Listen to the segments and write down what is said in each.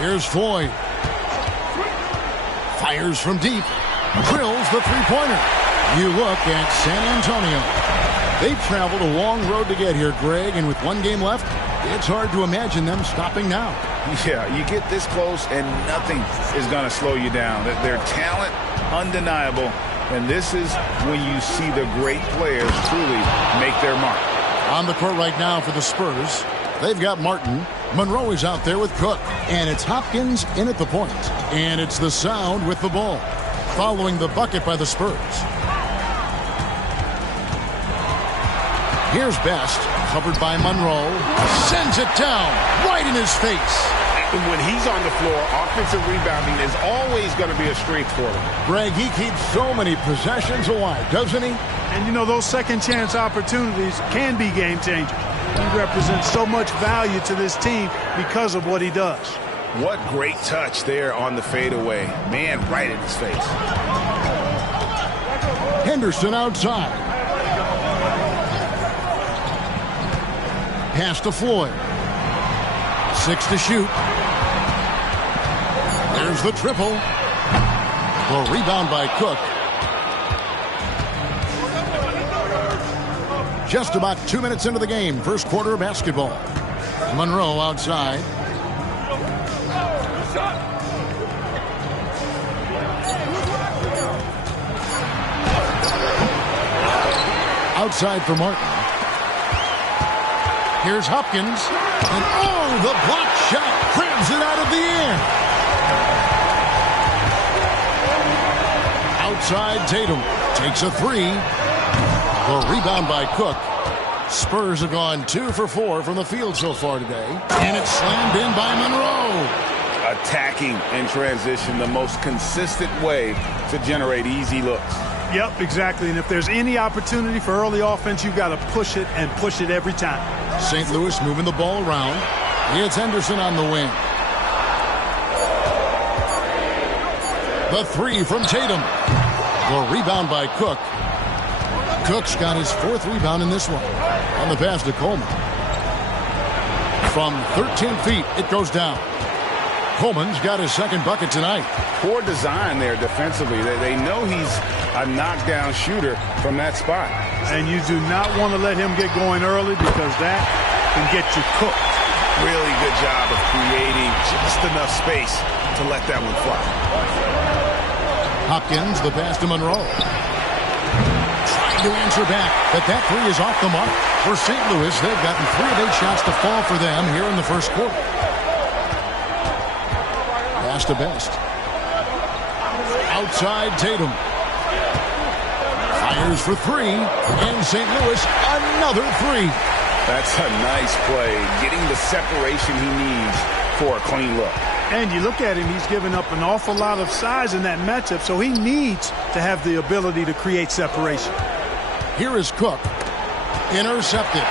Here's Floyd. Fires from deep. Drills the three-pointer. You look at San Antonio. They've traveled a long road to get here, Greg, and with one game left, it's hard to imagine them stopping now. Yeah, you get this close and nothing is going to slow you down. Their talent, undeniable, and this is when you see the great players truly make their mark. On the court right now for the Spurs, they've got Martin. Monroe is out there with Cook. And it's Hopkins in at the point. And it's the Sound with the ball, following the bucket by the Spurs. Here's Best, covered by Monroe. Sends it down, right in his face. When he's on the floor, offensive rebounding is always going to be a strength for him. Greg, he keeps so many possessions alive, doesn't he? And, you know, those second-chance opportunities can be game-changers. He represents so much value to this team because of what he does. What great touch there on the fadeaway. Man, right in his face. Henderson outside. Pass to Floyd. 6 to shoot. There's the triple. The rebound by Cook. Just about 2 minutes into the game, first quarter of basketball. Monroe outside. Outside for Martin. Here's Hopkins. And oh, the block shot grabs it out of the air. Outside Tatum takes a three. The rebound by Cook. Spurs have gone 2 for 4 from the field so far today. And it's slammed in by Monroe. Attacking in transition, the most consistent way to generate easy looks. Yep, exactly. And if there's any opportunity for early offense, you've got to push it and push it every time. St. Louis moving the ball around. It's Henderson on the wing. The three from Tatum. The rebound by Cook. Cook's got his 4th rebound in this one. On the pass to Coleman. From 13 feet, it goes down. Coleman's got his 2nd bucket tonight. Poor design there defensively. They know he's a knockdown shooter from that spot. And you do not want to let him get going early because that can get you cooked. Really good job of creating just enough space to let that one fly. Hopkins, the pass to Monroe. Trying to answer back, but that three is off the mark. For St. Louis, they've gotten 3 of 8 shots to fall for them here in the first quarter. Pass to Best. Outside Tatum. Fires for 3, and St. Louis another 3. That's a nice play, getting the separation he needs for a clean look. And you look at him, he's given up an awful lot of size in that matchup, so he needs to have the ability to create separation. Here is Cook. Intercepted.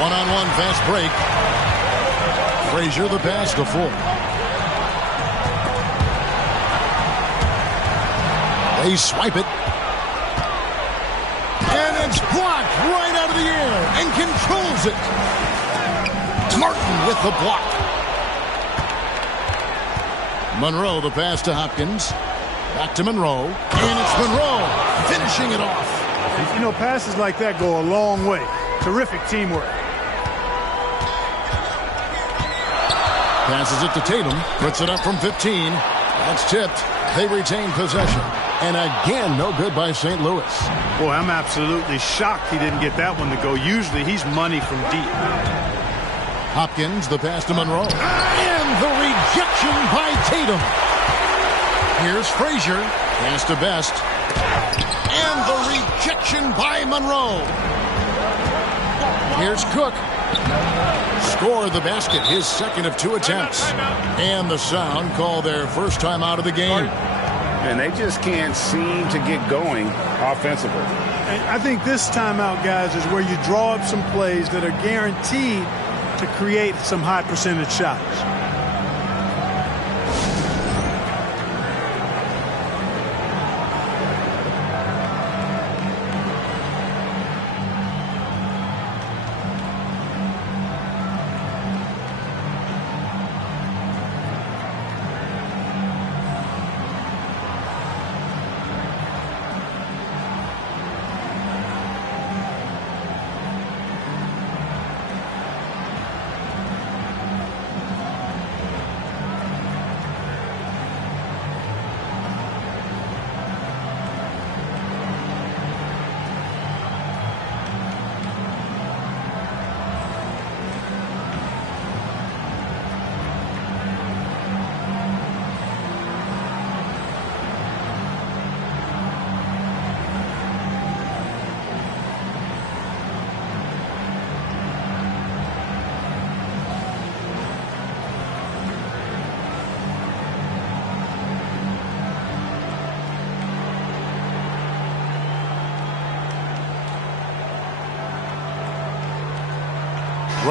One-on-one fast break. Frazier the pass to Ford. They swipe it. And it's blocked right out of the air and controls it. Martin with the block. Monroe the pass to Hopkins. Back to Monroe. And it's Monroe finishing it off. You know, passes like that go a long way. Terrific teamwork. Passes it to Tatum. Puts it up from 15. That's tipped. They retain possession. And again, no good by St. Louis. Boy, I'm absolutely shocked he didn't get that one to go. Usually he's money from deep. Hopkins, the pass to Monroe. And the rejection by Tatum. Here's Frazier. Pass to Best. And the rejection by Monroe. Here's Cook. Score the basket, his 2nd of 2 attempts. And the Sound call their first time out of the game. And they just can't seem to get going offensively. And I think this timeout, guys, is where you draw up some plays that are guaranteed to create some high percentage shots.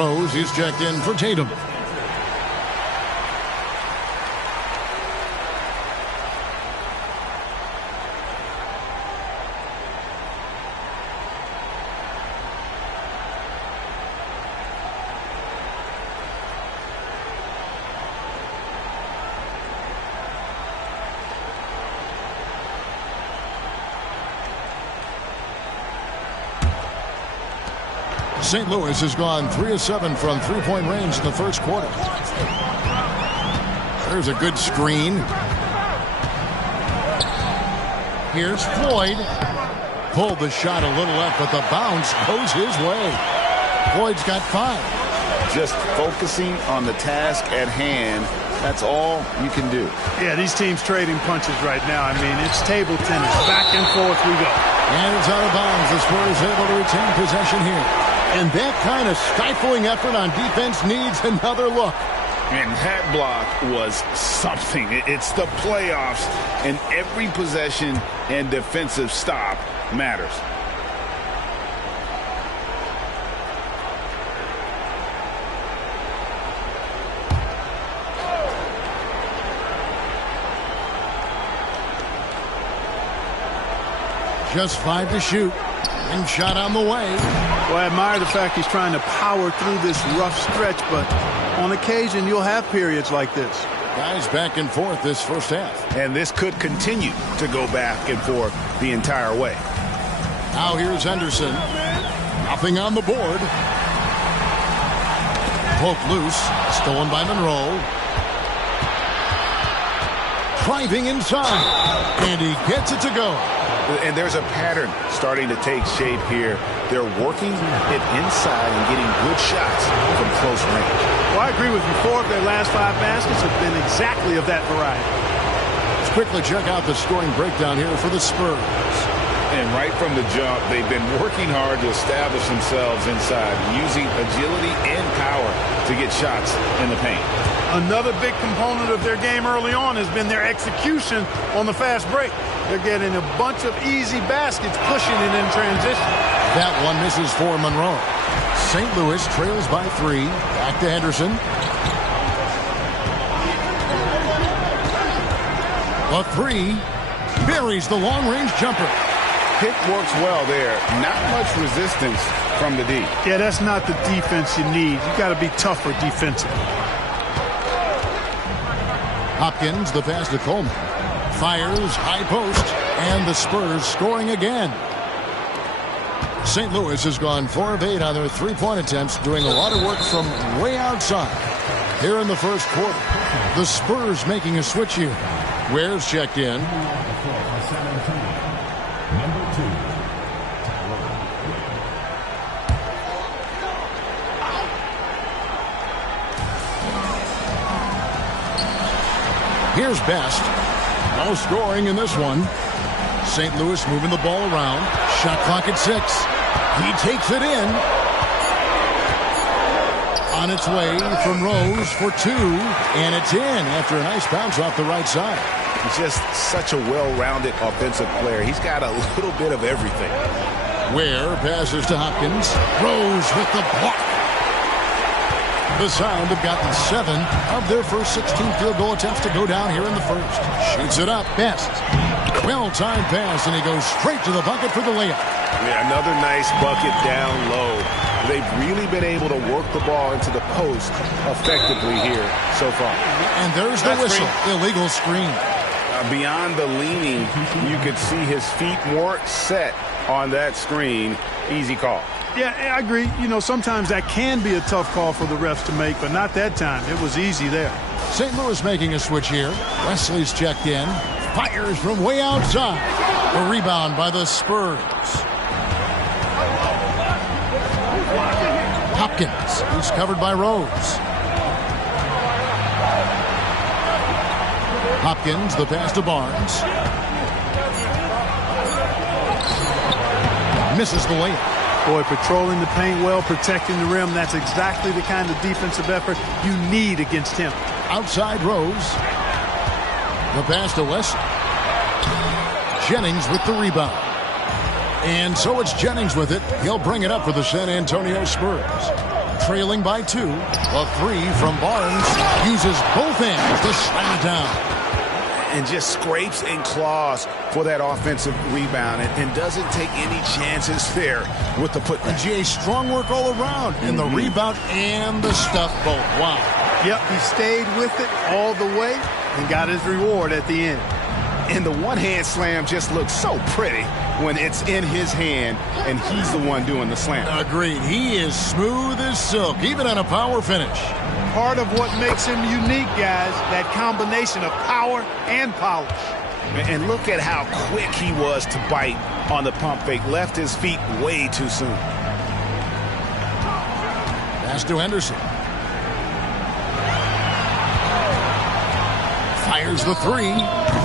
Rose, he's checked in for Tatum. St. Louis has gone 3 of 7 from three-point range in the first quarter. There's a good screen. Here's Floyd. Pulled the shot a little left, but the bounce goes his way. Floyd's got 5. Just focusing on the task at hand. That's all you can do. Yeah, these teams trading punches right now. I mean, it's table tennis. Back and forth we go. And it's out of bounds. The Spurs able to retain possession here. And that kind of stifling effort on defense needs another look. And that block was something. It's the playoffs, and every possession and defensive stop matters. Just 5 to shoot. And shot on the way. Well, I admire the fact he's trying to power through this rough stretch, but on occasion you'll have periods like this. Guys back and forth this first half. And this could continue to go back and forth the entire way. Now here's Henderson. Nothing on the board. Poke loose. Stolen by Monroe. Driving inside. And he gets it to go. And there's a pattern starting to take shape here. They're working it inside and getting good shots from close range. Well, I agree with you. 4 of their last 5 baskets have been exactly of that variety. Let's quickly check out the scoring breakdown here for the Spurs. And right from the jump, they've been working hard to establish themselves inside, using agility and power to get shots in the paint. Another big component of their game early on has been their execution on the fast break. They're getting a bunch of easy baskets, pushing it in transition. That one misses for Monroe. St. Louis trails by 3. Back to Henderson. A 3. Buries the long-range jumper. Pick works well there. Not much resistance from the D. Yeah, that's not the defense you need. You got to be tougher defensively. Hopkins, the pass to Coleman. Fires, high post, and the Spurs scoring again. St. Louis has gone 4 of 8 on their three-point attempts, doing a lot of work from way outside. Here in the first quarter, the Spurs making a switch here. Ware's checked in. Here's Best. No scoring in this one. St. Louis moving the ball around. Shot clock at 6. He takes it in. On its way from Rose for 2. And it's in after a nice bounce off the right side. He's just such a well-rounded offensive player. He's got a little bit of everything. Ware passes to Hopkins. Rose with the block. The Sound have gotten 7 of their first 16 field goal attempts to go down here in the first. Shoots it up. Best. Well-timed pass, and he goes straight to the bucket for the layup. Yeah, another nice bucket down low. They've really been able to work the ball into the post effectively here so far. And there's the whistle. Illegal screen. Beyond the leaning, you could see his feet more set on that screen. Easy call. Yeah, I agree. You know, sometimes that can be a tough call for the refs to make, but not that time. It was easy there. St. Louis making a switch here. Wesley's checked in. Fires from way outside. A rebound by the Spurs. Hopkins. He's covered by Rose. Hopkins, the pass to Barnes. Misses the layup. Boy, patrolling the paint well, protecting the rim. That's exactly the kind of defensive effort you need against him. Outside Rose. The pass to Wesley. Jennings with the rebound. And so it's Jennings with it. He'll bring it up for the San Antonio Spurs. trailing by 2. A 3 from Barnes. Uses both hands to slam it down. And just scrapes and claws for that offensive rebound and doesn't take any chances there with the putback. GA, strong work all around in the rebound and the stuff both. Wow. Yep, he stayed with it all the way and got his reward at the end. And the one-hand slam just looks so pretty when it's in his hand and he's the one doing the slam. Agreed. He is smooth as silk, even on a power finish. Part of what makes him unique, guys, that combination of power and polish. And look at how quick he was to bite on the pump fake. Left his feet way too soon. Pass to Henderson. Fires the 3.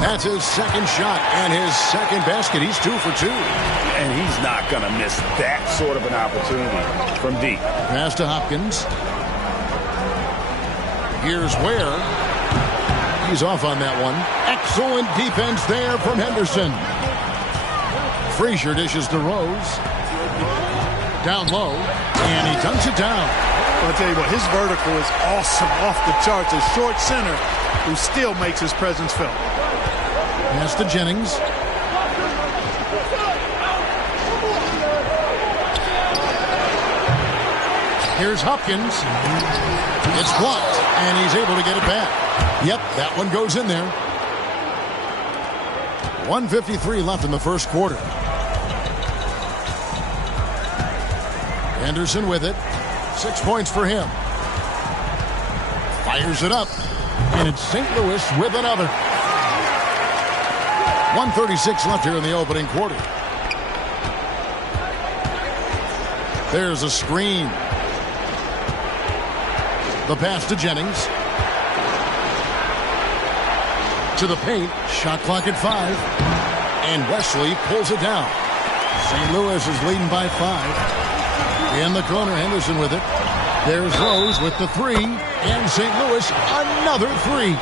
That's his second shot and his second basket. He's 2 for 2. And he's not going to miss that sort of an opportunity from deep. Pass to Hopkins. Here's Ware. He's off on that one. Excellent defense there from Henderson. Frazier dishes to Rose. Down low. And he dunks it down. I'll tell you what, his vertical is awesome, off the charts. A short center who still makes his presence felt. Pass to Jennings. Here's Hopkins. It's blocked, and he's able to get it back. Yep, that one goes in there. 1:53 left in the first quarter. Henderson with it. 6 points for him. Fires it up. And it's St. Louis with another. 1:36 left here in the opening quarter. There's a screen. The pass to Jennings. To the paint. Shot clock at 5. And Wesley pulls it down. St. Louis is leading by 5. In the corner, Henderson with it. There's Rose with the 3. And St. Louis, another 3.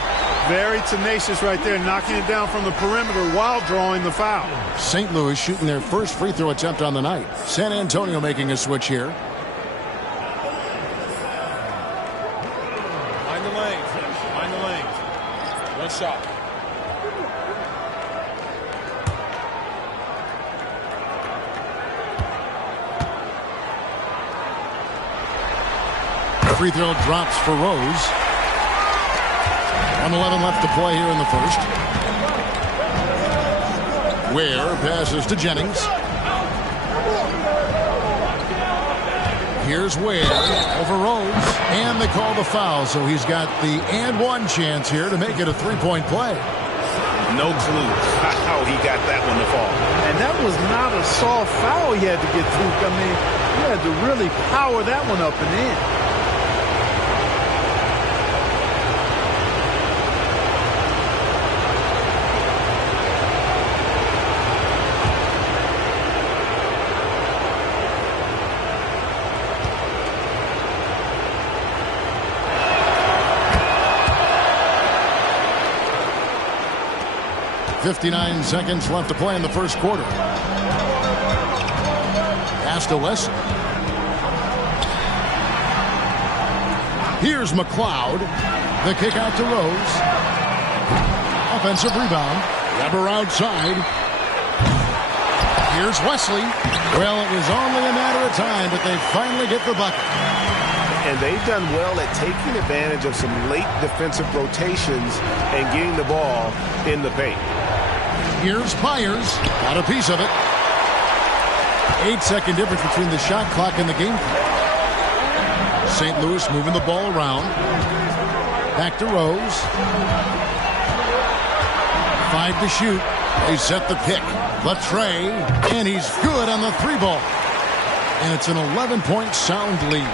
Very tenacious right there, knocking it down from the perimeter while drawing the foul. St. Louis shooting their first free throw attempt on the night. San Antonio making a switch here. Mind the lanes. Mind the lanes. One shot. Free throw drops for Rose. 1:11 left to play here in the first. Ware passes to Jennings. Here's Ware over Rose. And they call the foul, so he's got the and one chance here to make it a three-point play. No clue how he got that one to fall. And that was not a soft foul he had to get through. I mean, he had to really power that one up and in. .59 seconds left to play in the first quarter. Pass to Wesley. Here's McLeod. The kick out to Rose. Offensive rebound. Weber outside. Here's Wesley. Well, it was only a matter of time, but they finally get the bucket. And they've done well at taking advantage of some late defensive rotations and getting the ball in the paint. Here's Myers. Got a piece of it. 8-second difference between the shot clock and the game clock. St. Louis moving the ball around. Back to Rose. 5 to shoot. They set the pick. Latre. And he's good on the 3-ball. And it's an 11-point sound lead.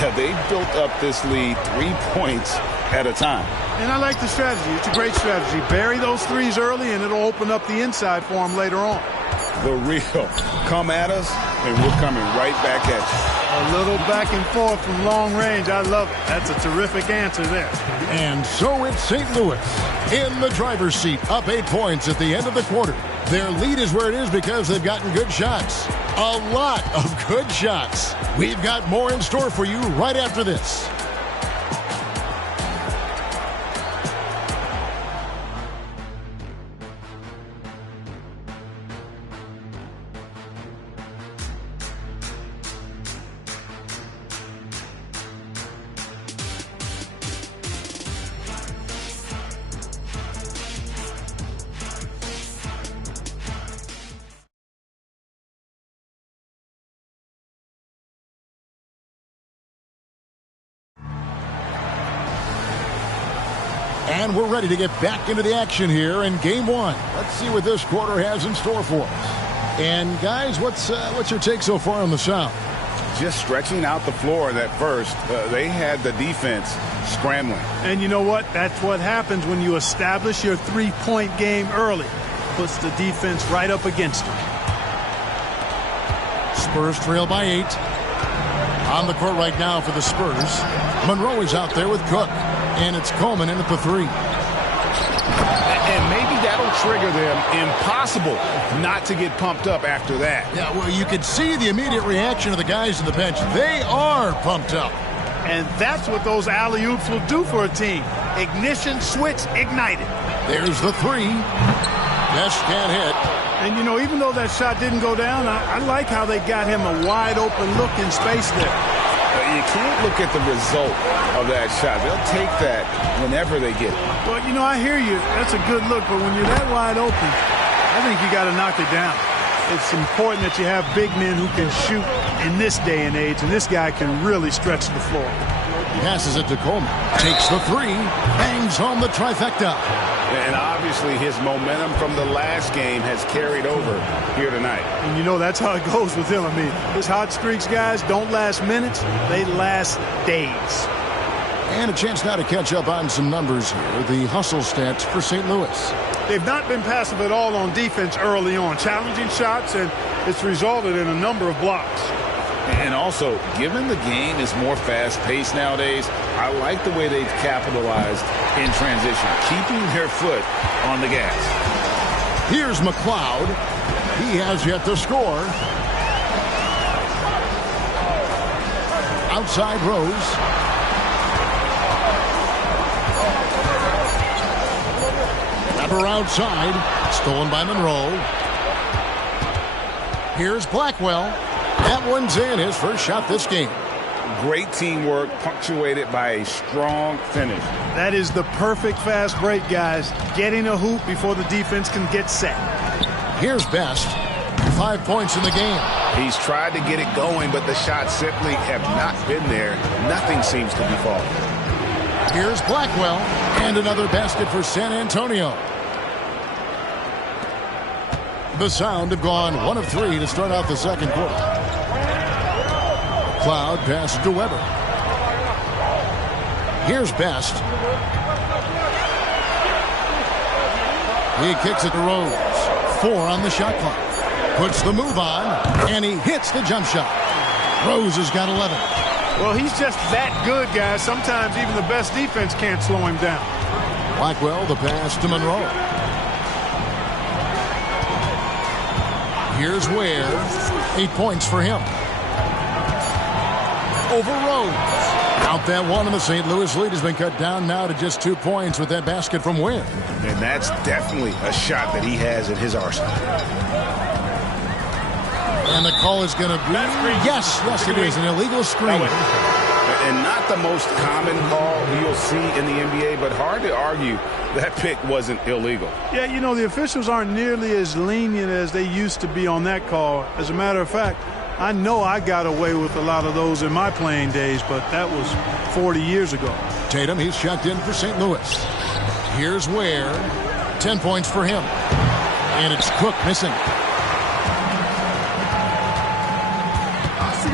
Yeah, they built up this lead 3 points at a time. And I like the strategy. It's a great strategy. Bury those threes early, and it'll open up the inside for them later on. The real come at us, and we're coming right back at you. A little back and forth from long range. I love it. That's a terrific answer there. And so it's St. Louis in the driver's seat, up 8 points at the end of the quarter. Their lead is where it is because they've gotten good shots. A lot of good shots. We've got more in store for you right after this. And we're ready to get back into the action here in game one. Let's see what this quarter has in store for us. And guys, what's your take so far on the South? Just stretching out the floor at first. They had the defense scrambling. And you know what? That's what happens when you establish your three-point game early. Puts the defense right up against them. Spurs trail by 8. On the court right now for the Spurs. Monroe is out there with Cook. And it's Coleman in at the 3. And maybe that'll trigger them. Impossible not to get pumped up after that. Yeah, well, you could see the immediate reaction of the guys on the bench. They are pumped up. And that's what those alley-oops will do for a team. Ignition, switch, ignited. There's the 3. Best can't hit. And, you know, even though that shot didn't go down, I like how they got him a wide-open look in space there. You can't look at the result of that shot. They'll take that whenever they get it. Well, you know, I hear you. That's a good look. But when you're that wide open, I think you got to knock it down. It's important that you have big men who can shoot in this day and age. And this guy can really stretch the floor. Passes it to Coleman. Takes the 3. Bangs home the trifecta. And obviously his momentum from the last game has carried over here tonight. And you know that's how it goes with him. I mean, his hot streaks, guys, don't last minutes. They last days. And a chance now to catch up on some numbers here. The hustle stats for St. Louis. They've not been passive at all on defense early on. Challenging shots, and it's resulted in a number of blocks. And also, given the game is more fast-paced nowadays, I like the way they've capitalized in transition, keeping their foot on the gas. Here's McLeod. He has yet to score. Outside Rose. Number outside. Stolen by Monroe. Here's Blackwell. That one's in, his first shot this game. Great teamwork, punctuated by a strong finish. That is the perfect fast break, guys. Getting a hoop before the defense can get set. Here's Best. 5 points in the game. He's tried to get it going, but the shots simply have not been there. Nothing seems to be falling. Here's Blackwell. And another basket for San Antonio. The Sound have gone 1 of 3 to start out the second quarter. Cloud passes to Weber. Here's Best. He kicks it to Rose. 4 on the shot clock. Puts the move on, and he hits the jump shot. Rose has got 11. Well, he's just that good, guys. Sometimes even the best defense can't slow him down. Blackwell, the pass to Monroe. Here's Ware. 8 points for him. Over Rose. Out that one, and the St. Louis lead has been cut down now to just 2 points with that basket from Ware. And that's definitely a shot that he has in his arsenal. And the call is going to be, yes, it is, an illegal screen. And not the most common call you'll see in the NBA, but hard to argue that pick wasn't illegal. Yeah, you know, the officials aren't nearly as lenient as they used to be on that call. As a matter of fact, I know I got away with a lot of those in my playing days, but that was 40 years ago. Tatum, he's checked in for St. Louis. Here's Ware. 10 points for him. And it's Cook missing.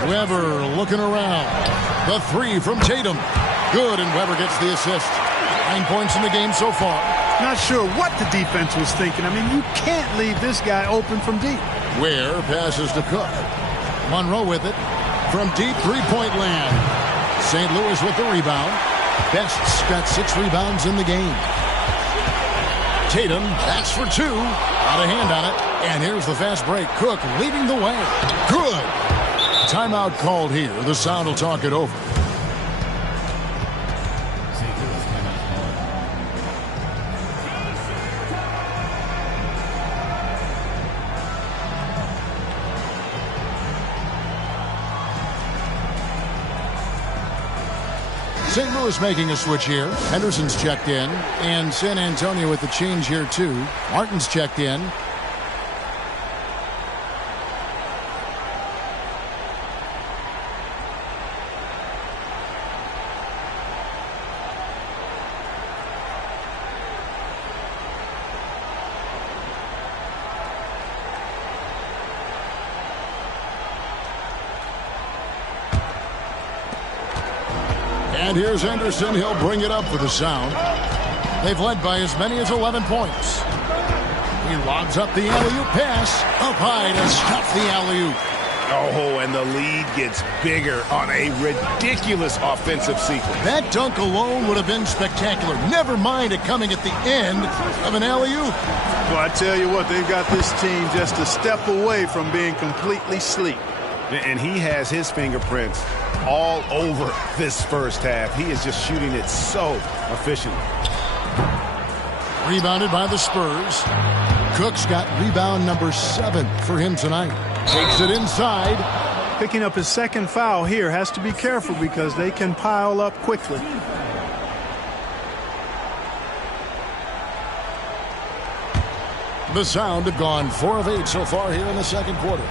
Weber looking around. The 3 from Tatum. Good, and Weber gets the assist. 9 points in the game so far. Not sure what the defense was thinking. I mean, you can't leave this guy open from deep. Ware passes to Cook. Monroe with it. From deep three-point land. St. Louis with the rebound. Best's got 6 rebounds in the game. Tatum, that's for two. Out of hand on it. And here's the fast break. Cook leading the way. Good. Timeout called here. The Sound will talk it over. St. Louis making a switch here. Henderson's checked in. And San Antonio with the change here, too. Martin's checked in. And here's Henderson. He'll bring it up for the Sound. They've led by as many as 11 points. He lobs up the alley-oop pass. Up high to stop the alley-oop. Oh, and the lead gets bigger on a ridiculous offensive sequence. That dunk alone would have been spectacular. Never mind it coming at the end of an alley-oop. Well, I tell you what, they've got this team just a step away from being completely asleep. And he has his fingerprints all over this first half. He is just shooting it so efficiently. Rebounded by the Spurs. Cook's got rebound number 7 for him tonight. Takes it inside. Picking up his second foul here. Has to be careful because they can pile up quickly. The Sound have gone 4 of 8 so far here in the second quarter.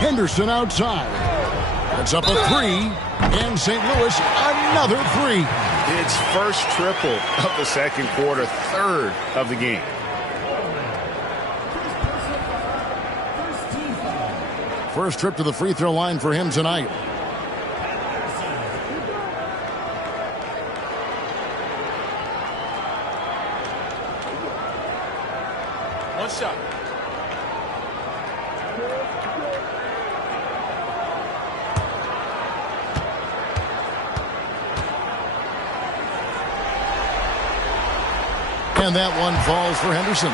Henderson outside. It's up a 3. And St. Louis another 3. It's first triple of the second quarter, third of the game. First trip to the free throw line for him tonight. One shot. And that one falls for Henderson.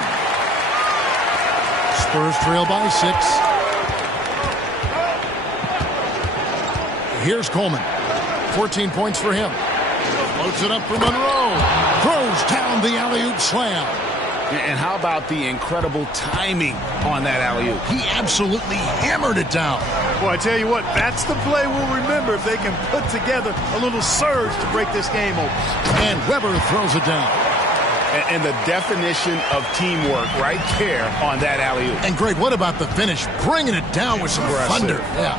Spurs trail by 6. Here's Coleman. 14 points for him. Floats it up for Monroe. Throws down the alley-oop slam. And how about the incredible timing on that alley-oop? He absolutely hammered it down. Well, I tell you what, that's the play we'll remember if they can put together a little surge to break this game open. And Weber throws it down. And the definition of teamwork right there on that alley-oop. And Greg, what about the finish? Bringing it down with some thunder. Yeah.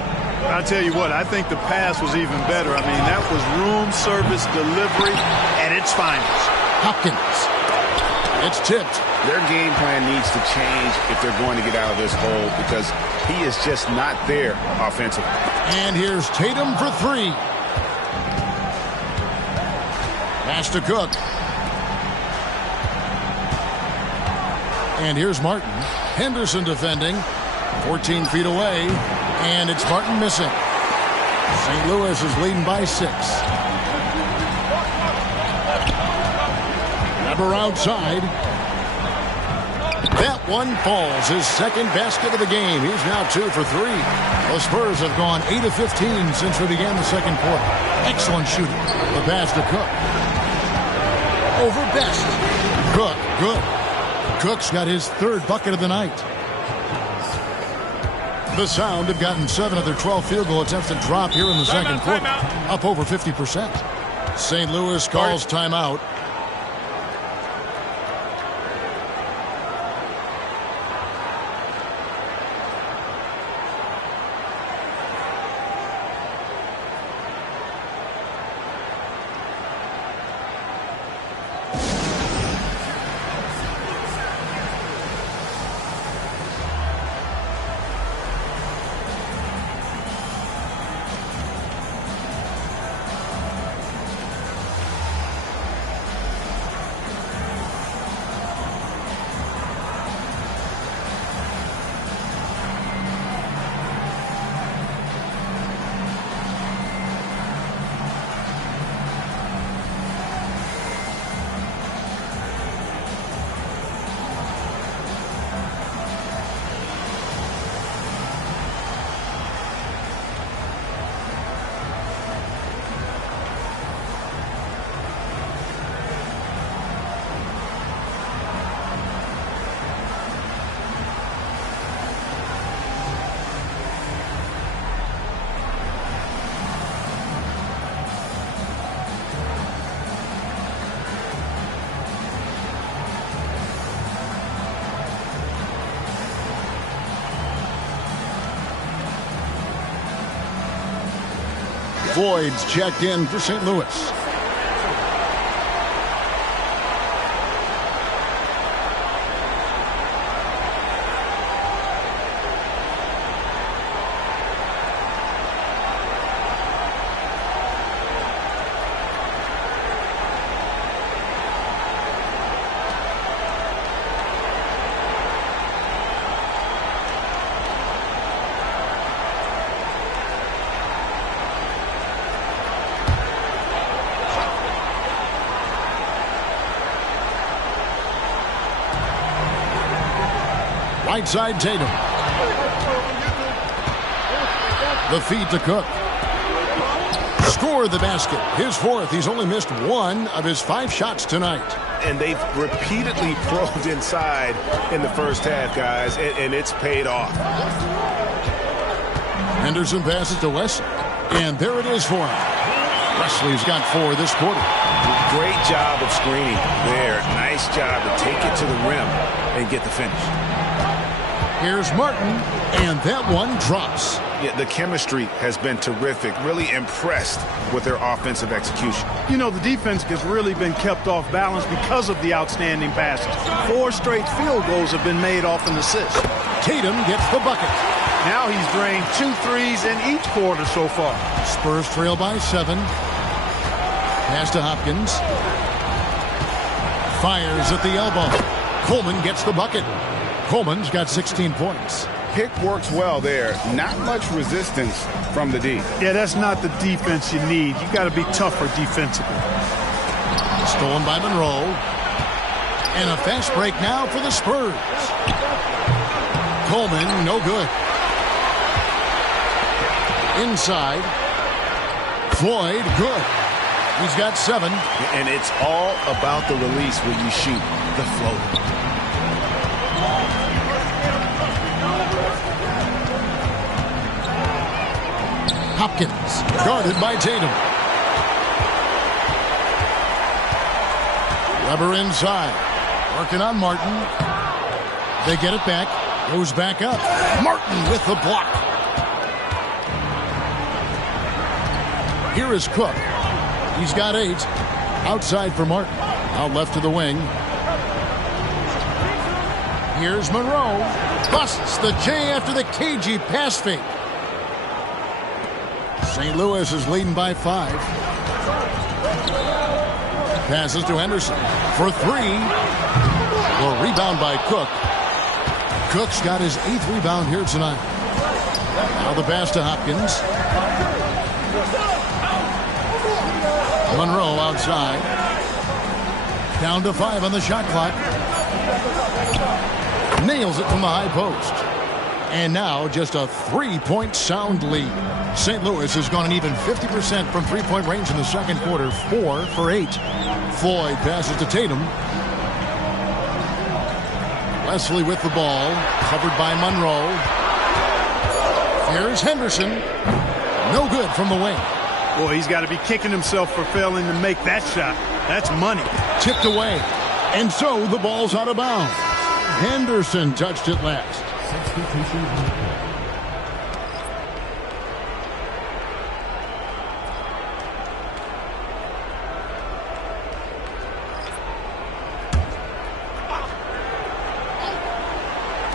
I'll tell you what, I think the pass was even better. I mean, that was room service delivery at its finest. Hopkins. It's tipped. Their game plan needs to change if they're going to get out of this hole because he is just not there offensively. And here's Tatum for 3. Pass to Cook. And here's Martin. Henderson defending. 14 feet away. And it's Martin missing. St. Louis is leading by 6. Weber outside. That one falls. His second basket of the game. He's now 2 for 3. The Spurs have gone 8 of 15 since we began the second quarter. Excellent shooting. The pass to Cook. Over Best. Cook, good. Cook's got his 3rd bucket of the night. The Sound have gotten 7 of their 12 field goal attempts to drop here in the second quarter. Up over 50%. St. Louis calls timeout. Floyd's checked in for St. Louis. Right side Tatum. The feed to Cook. Score the basket. His fourth. He's only missed one of his 5 shots tonight. And they've repeatedly probed inside in the first half, guys, and it's paid off. Henderson passes to Wesley. And there it is for him. Wesley's got 4 this quarter. Great job of screening there. Nice job to take it to the rim and get the finish. Here's Martin, and that one drops. Yeah, the chemistry has been terrific. Really impressed with their offensive execution. You know, the defense has really been kept off balance because of the outstanding passes. 4 straight field goals have been made off an assist. Tatum gets the bucket. Now he's drained 2 threes in each quarter so far. Spurs trail by 7. Pass to Hopkins. Fires at the elbow. Coleman gets the bucket. Coleman's got 16 points. Pick works well there. Not much resistance from the D. Yeah, that's not the defense you need. You got to be tougher defensively. Stolen by Monroe. And a fast break now for the Spurs. Coleman, no good. Inside. Floyd, good. He's got 7. And it's all about the release when you shoot the floater. Hopkins, guarded by Tatum. Weber inside. Working on Martin. They get it back. Goes back up. Martin with the block. Here is Cook. He's got 8. Outside for Martin. Out left to the wing. Here's Monroe. Busts the J after the cagey pass fake. St. Louis is leading by 5. Passes to Henderson for 3. Well, rebound by Cook. Cook's got his 8th rebound here tonight. Now the pass to Hopkins. Monroe outside. Down to 5 on the shot clock. Nails it from the high post. And now just a 3-point sound lead. St. Louis has gone an even 50% from 3-point range in the second quarter. 4 for 8. Floyd passes to Tatum. Wesley with the ball. Covered by Monroe. Here's Henderson. No good from the wing. Boy, he's got to be kicking himself for failing to make that shot. That's money. Tipped away. And so the ball's out of bounds. Henderson touched it last.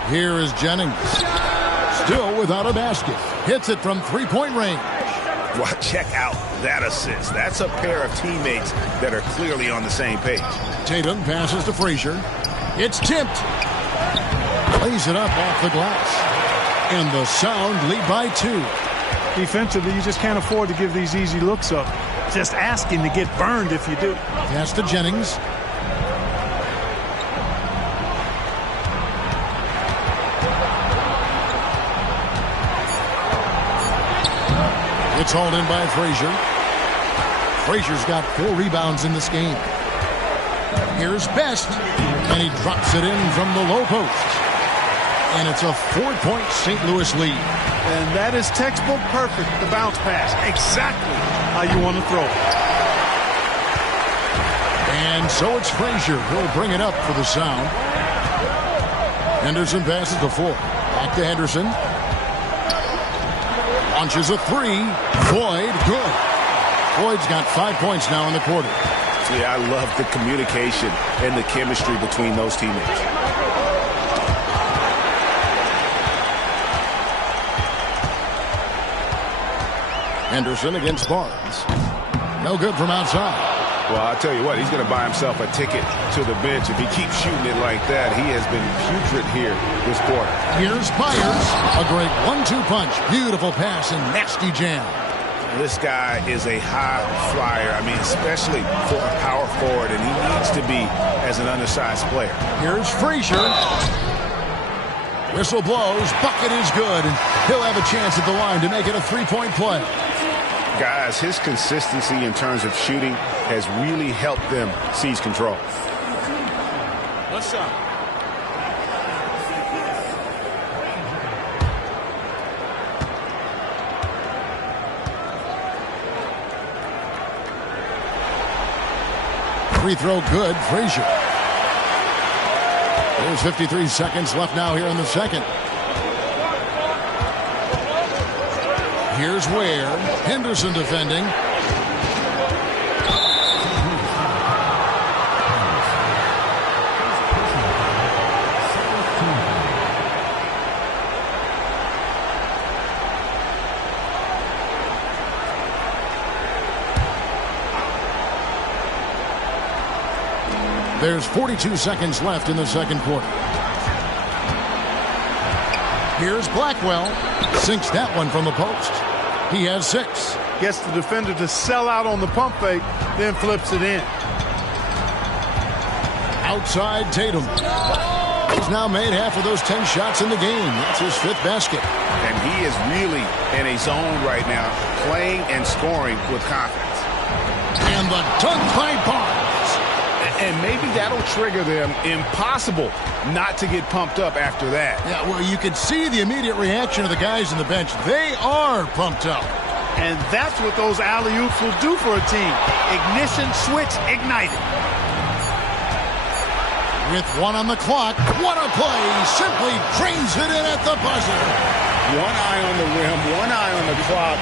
Here is Jennings. Still without a basket. Hits it from 3-point range. Well, check out that assist. That's a pair of teammates that are clearly on the same page. Tatum passes to Frazier. It's tipped. Lays it up off the glass. And the Sound lead by 2. Defensively, you just can't afford to give these easy looks up. Just asking to get burned if you do. Pass to Jennings. It's hauled in by Frazier. Frazier's got 4 rebounds in this game. Here's Best. And he drops it in from the low post. And it's a 4-point St. Louis lead. And that is textbook perfect, the bounce pass. Exactly how you want to throw it. And so it's Frazier who'll bring it up for the Sound. Henderson passes to Floyd. Back to Henderson. Launches a 3. Floyd, good. Floyd's got 5 points now in the quarter. Yeah, I love the communication and the chemistry between those teammates. Henderson against Barnes. No good from outside. Well, I'll tell you what, he's going to buy himself a ticket to the bench. If he keeps shooting it like that, he has been putrid here this quarter. Here's Byers. A great 1-2 punch. Beautiful pass and nasty jam. This guy is a high flyer. I mean, especially for a power forward, and he needs to be as an undersized player. Here's Frazier. Whistle blows. Bucket is good, and he'll have a chance at the line to make it a 3-point play. Guys, his consistency in terms of shooting has really helped them seize control. One shot. Free throw good. Frazier. There's 53 seconds left now here in the second. Here's Ware. Henderson defending. There's 42 seconds left in the second quarter. Here's Blackwell. Sinks that one from the post. He has 6. Gets the defender to sell out on the pump fake, then flips it in. Outside Tatum. He's now made half of those 10 shots in the game. That's his 5th basket. And he is really in a zone right now, playing and scoring with confidence. And the dunk by Barnes. And maybe that'll trigger them. Impossible not to get pumped up after that. Yeah, well, you can see the immediate reaction of the guys on the bench. They are pumped up. And that's what those alley-oops will do for a team. Ignition switch ignited. With 1 on the clock, what a play. Simply drains it in at the buzzer. 1 eye on the rim, 1 eye on the clock.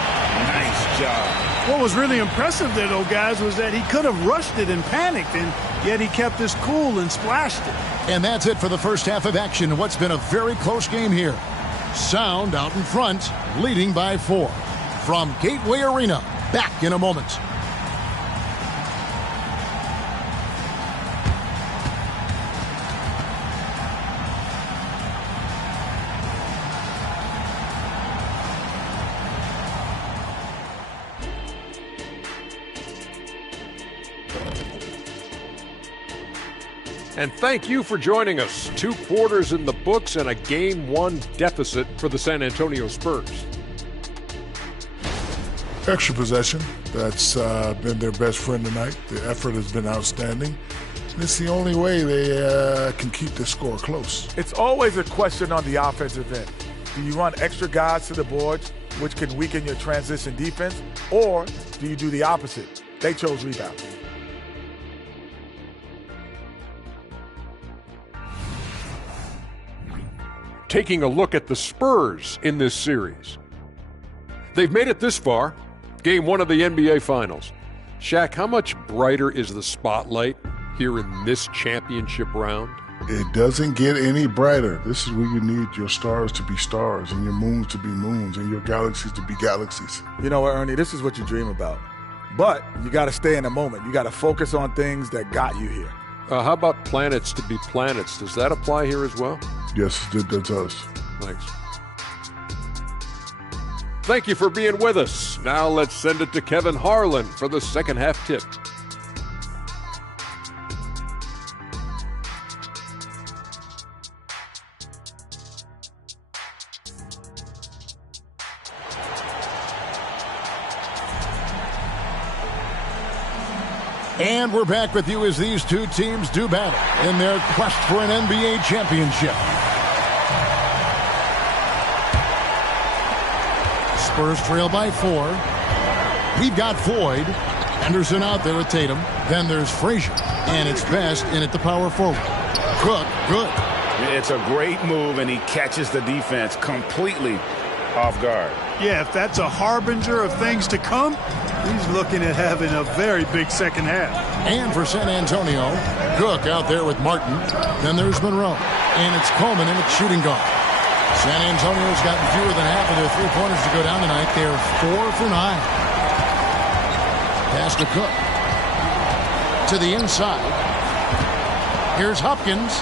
Nice job. What was really impressive there, though, guys, was that he could have rushed it and panicked, and yet he kept his cool and splashed it. And that's it for the first half of action in what's been a very close game here. Sound out in front, leading by 4. From Gateway Arena, back in a moment. And thank you for joining us. 2 quarters in the books and a Game 1 deficit for the San Antonio Spurs. Extra possession. That's been their best friend tonight. The effort has been outstanding. And it's the only way they can keep the score close. It's always a question on the offensive end. Do you run extra guys to the boards, which can weaken your transition defense, or do you do the opposite? They chose rebound. Taking a look at the Spurs in this series. They've made it this far, Game 1 of the NBA Finals. Shaq, how much brighter is the spotlight here in this championship round? It doesn't get any brighter. This is where you need your stars to be stars and your moons to be moons and your galaxies to be galaxies. You know what, Ernie? This is what you dream about. But you got to stay in the moment. You got to focus on things that got you here. How about planets to be planets? Does that apply here as well? Yes, it does. Thanks. Thank you for being with us. Now let's send it to Kevin Harlan for the second half tip. And we're back with you as these 2 teams do battle in their quest for an NBA championship. Spurs trail by 4. We've got Floyd. Henderson out there with Tatum. Then there's Frazier. And it's Best in at the power forward. Cook, good. It's a great move, and he catches the defense completely off guard. Yeah, if that's a harbinger of things to come, He's looking at having a very big second half. And for San Antonio, Cook out there with Martin. Then there's Monroe. And it's Coleman in at shooting guard. San Antonio's gotten fewer than half of their three-pointers to go down tonight. They're 4 for 9. Pass to Cook. To the inside. Here's Hopkins.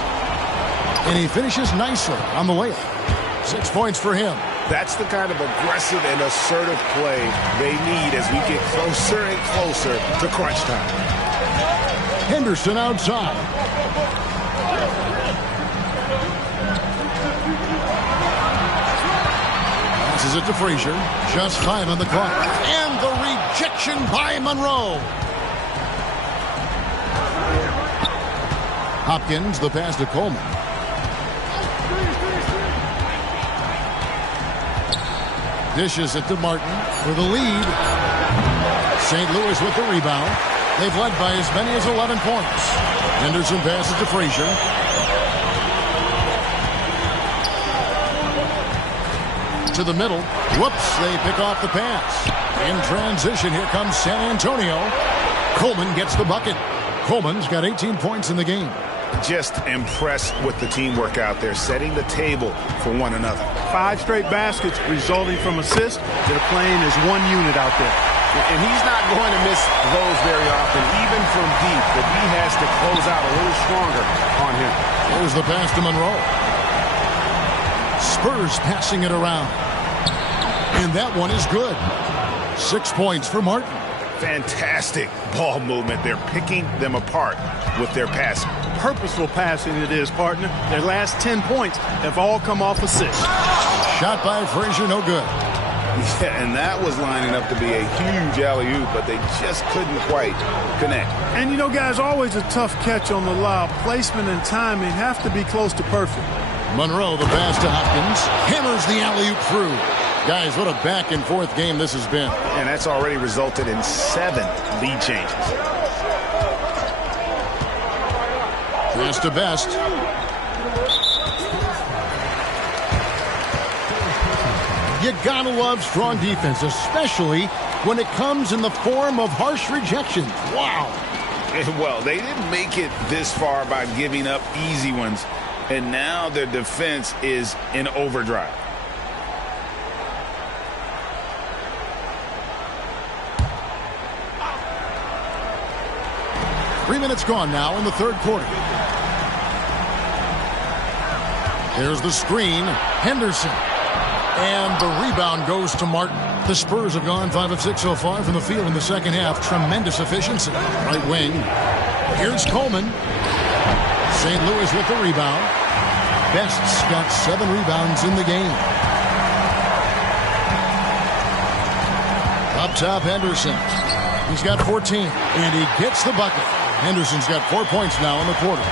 And he finishes nicely on the layup. 6 points for him. That's the kind of aggressive and assertive play they need as we get closer and closer to crunch time. Henderson outside. Passes it to Frazier. Just 5 on the clock. And the rejection by Monroe. Hopkins, the pass to Coleman. Dishes it to Martin for the lead. St. Louis with the rebound. They've led by as many as 11 points. Henderson passes to Frazier. To the middle. Whoops, they pick off the pass. In transition, here comes San Antonio. Coleman gets the bucket. Coleman's got 18 points in the game. Just impressed with the teamwork out there, setting the table for one another. 5 straight baskets resulting from assists. They're playing as one unit out there. And he's not going to miss those very often, even from deep, but he has to close out a little stronger on him. There's the pass to Monroe. Spurs passing it around. And that one is good. 6 points for Martin. Fantastic ball movement. They're picking them apart with their passing. Purposeful passing it is, partner. Their last 10 points have all come off assists. Shot by Frazier, no good. Yeah, and that was lining up to be a huge alley-oop, but they just couldn't quite connect. And, you know, guys, always a tough catch on the lob. Placement and timing have to be close to perfect. Monroe, the pass to Hopkins. Hammers the alley-oop through. Guys, what a back-and-forth game this has been. And that's already resulted in 7 lead changes. Pass to Best. You gotta love strong defense, especially when it comes in the form of harsh rejections. Wow. Well, they didn't make it this far by giving up easy ones, and now their defense is in overdrive. Three minutes gone now in the third quarter. There's the screen. Henderson. And the rebound goes to Martin. The Spurs have gone 5 of 6 so far from the field in the second half. Tremendous efficiency. Right wing. Here's Coleman. St. Louis with the rebound. Best's got 7 rebounds in the game. Up top, Henderson. He's got 14, and he gets the bucket. Henderson's got 4 points now in the quarter.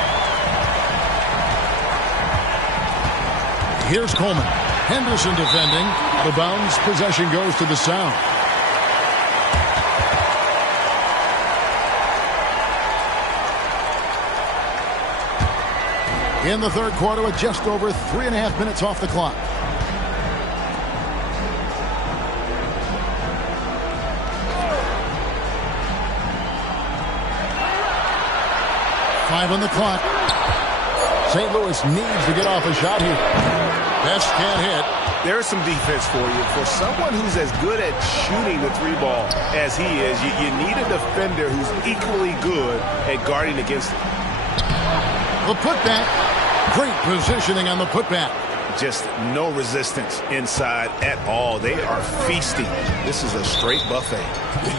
Here's Coleman. Henderson defending. The bounce possession goes to the Sound. In the third quarter with just over 3.5 minutes off the clock. Five on the clock. St. Louis needs to get off a shot here. Best can't hit. There's some defense for you. For someone who's as good at shooting the 3-ball as he is, you need a defender who's equally good at guarding against it. The putback. Great positioning on the putback. Just no resistance inside at all. They are feasting. This is a straight buffet.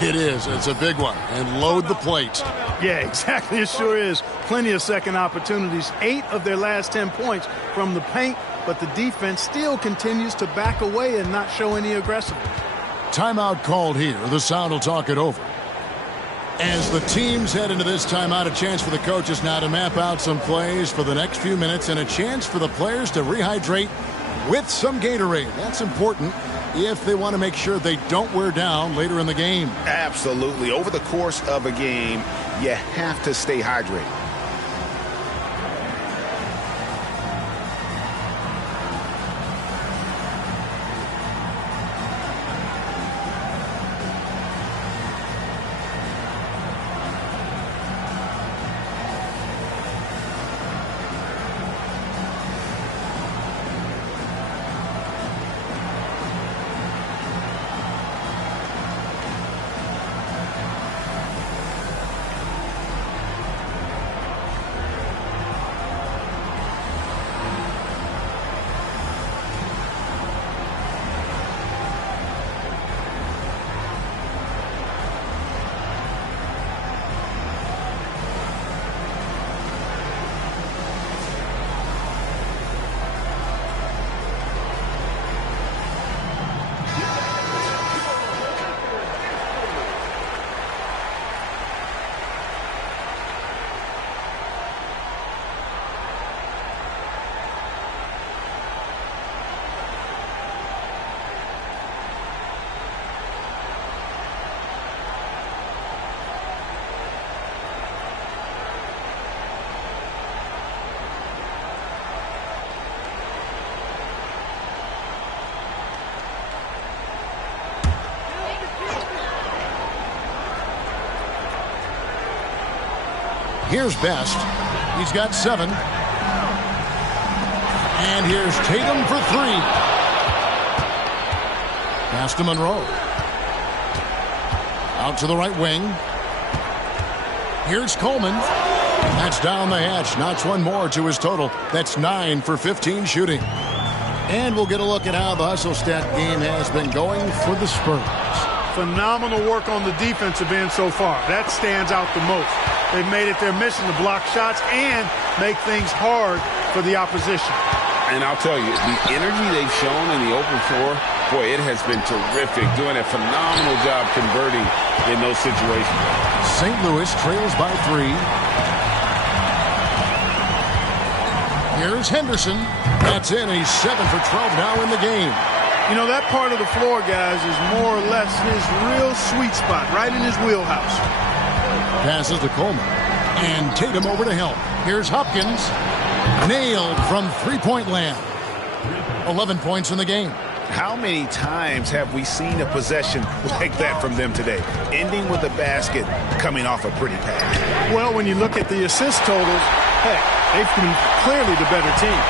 It is. It's a big one. And load the plate. Yeah, exactly. It sure is. Plenty of second opportunities. 8 of their last 10 points from the paint, but the defense still continues to back away and not show any aggressiveness. Timeout called here. The Sound will talk it over. As the teams head into this timeout, a chance for the coaches now to map out some plays for the next few minutes and a chance for the players to rehydrate with some Gatorade. That's important if they want to make sure they don't wear down later in the game. Absolutely. Over the course of a game, you have to stay hydrated. Here's Best. He's got 7. And here's Tatum for 3. Pass to Monroe. Out to the right wing. Here's Coleman. That's down the hatch. Notch one more to his total. That's 9 for 15 shooting. And we'll get a look at how the hustle stat game has been going for the Spurs. Phenomenal work on the defensive end so far. That stands out the most. They've made it their mission to block shots and make things hard for the opposition. And I'll tell you, the energy they've shown in the open floor, boy, it has been terrific. Doing a phenomenal job converting in those situations. St. Louis trails by 3. Here's Henderson. That's in. He's 7 for 12 now in the game. You know, that part of the floor, guys, is more or less his real sweet spot, right in his wheelhouse. Passes to Coleman. And Tatum over to help. Here's Hopkins. Nailed from three-point land. 11 points in the game. How many times have we seen a possession like that from them today? Ending with a basket, coming off a pretty pass. Well, when you look at the assist totals, hey, they've been clearly the better team.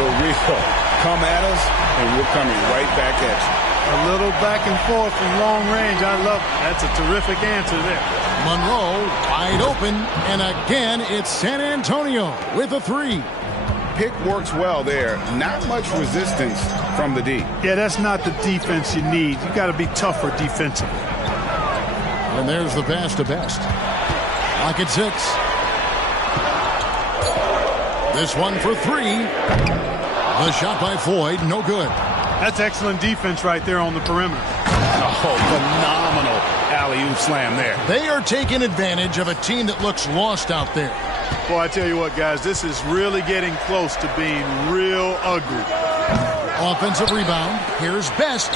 The real come at us, and we're coming right back at you. A little back and forth from long range. I love it. That's a terrific answer there. Monroe wide open, and again it's San Antonio with a 3. Pick works well there. Not much resistance from the D. Yeah, that's not the defense you need. You got to be tougher defensively. And there's the pass to Best. Lock at 6. This one for 3. The shot by Floyd, no good. That's excellent defense right there on the perimeter. Oh, phenomenal alley-oop slam there. They are taking advantage of a team that looks lost out there. Boy, I tell you what, guys, this is really getting close to being real ugly. Offensive rebound. Here's Best.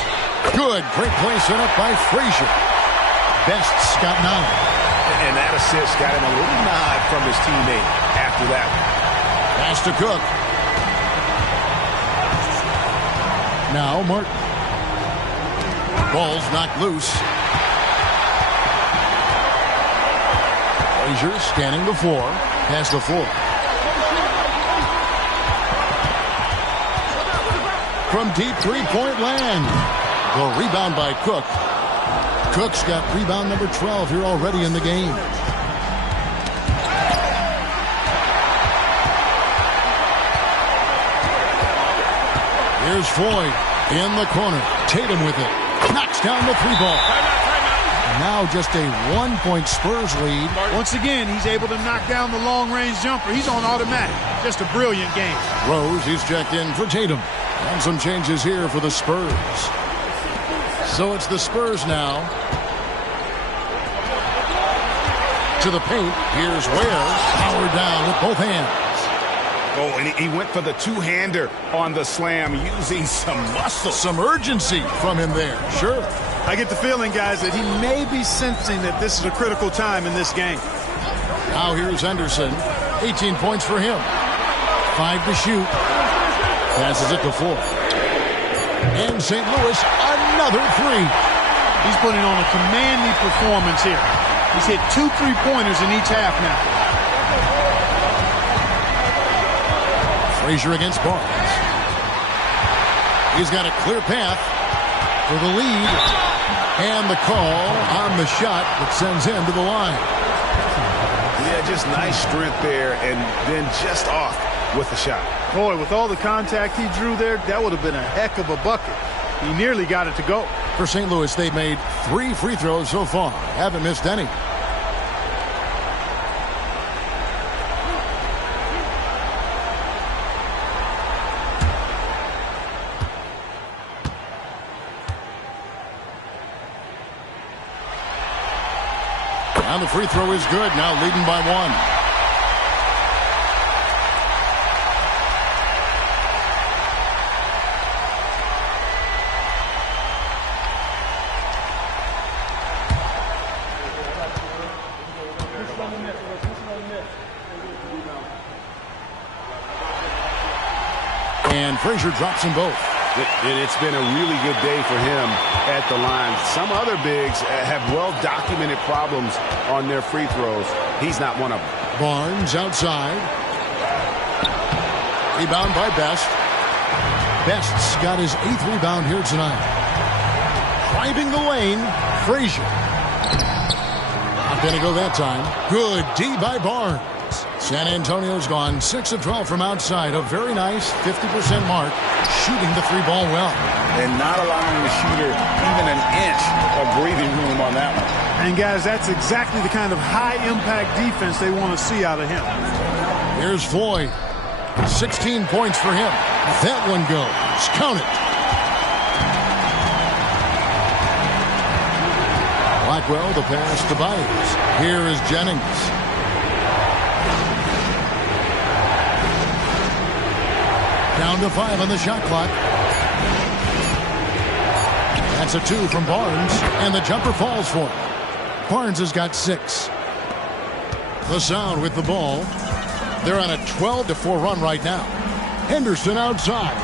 Good. Great play set up by Frazier. Best's got 9. And that assist got him a little nod from his teammate after that one. Pass to Cook. Now Martin. Ball's knocked loose. Frazier standing before. Pass the floor. From deep three-point land. The rebound by Cook. Cook's got rebound number 12 here already in the game. Here's Floyd in the corner. Tatum with it. Knocks down the 3-ball. And now just a 1-point Spurs lead. Once again, he's able to knock down the long-range jumper. He's on automatic. Just a brilliant game. Rose, he's checked in for Tatum. And some changes here for the Spurs. So it's the Spurs now. To the paint. Here's Ware. Powered down with both hands. Oh, and he went for the two-hander on the slam using some muscle. Some urgency from him there. Sure. I get the feeling, guys, that he may be sensing that this is a critical time in this game. Now here's Henderson. 18 points for him. 5 to shoot. Passes it to 4. And St. Louis, another 3. He's putting on a commanding performance here. He's hit 2 3-pointers in each half now. Frazier against Barnes. He's got a clear path for the lead. And the call on the shot that sends him to the line. Yeah, just nice strength there, and then just off with the shot. Boy, with all the contact he drew there, that would have been a heck of a bucket. He nearly got it to go. For St. Louis, they've made 3 free throws so far. Haven't missed any. And the free throw is good. Now leading by 1. And Frazier drops them both. And it's been a really good day for him at the line. Some other bigs have well-documented problems on their free throws. He's not one of them. Barnes outside. Rebound by Best. Best's got his 8th rebound here tonight. Driving the lane, Frazier. Not going to go that time. Good D by Barnes. San Antonio's gone 6 of 12 from outside. A very nice 50% mark. Shooting the 3-ball well. And not allowing the shooter even an inch of breathing room on that one. And, guys, that's exactly the kind of high-impact defense they want to see out of him. Here's Floyd. 16 points for him. That one goes. Count it. Blackwell, the pass to Byers. Here is Jennings. Down to 5 on the shot clock. That's a 2 from Barnes, and the jumper falls for him. Barnes has got 6. The Sound with the ball. They're on a 12-4 run right now. Henderson outside.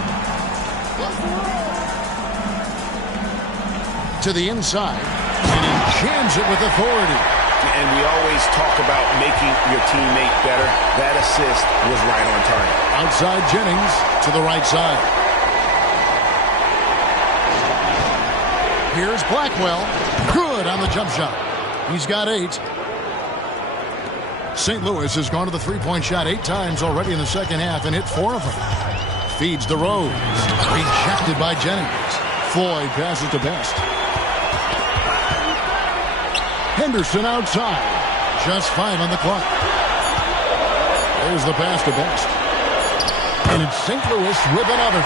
To the inside, and he jams it with authority. And we always talk about making your teammate better. That assist was right on target. Outside Jennings to the right side. Here's Blackwell. Good on the jump shot. He's got 8. St. Louis has gone to the 3-point shot 8 times already in the second half and hit 4 of them. Feeds to Rose. Rejected by Jennings. Floyd passes to Best. Henderson outside. Just 5 on the clock. There's the pass to Best. And it's St. Louis with another.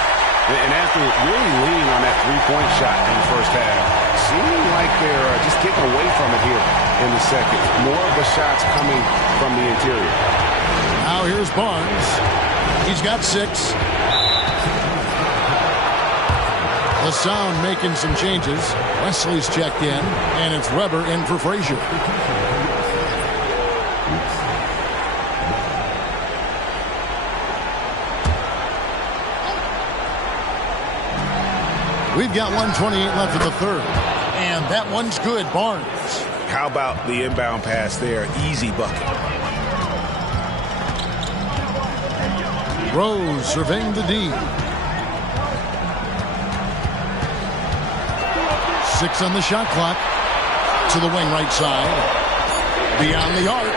And after really leaning on that 3-point shot in the first half, seeming like they're just getting away from it here in the second. More of the shots coming from the interior. Now here's Barnes. He's got 6. The Sound making some changes. Wesley's checked in, and it's Weber in for Frazier. We've got 1:28 left in the third, and that one's good, Barnes. How about the inbound pass there? Easy bucket. Rose surveying the D. 6 on the shot clock. To the wing right side. Beyond the arc.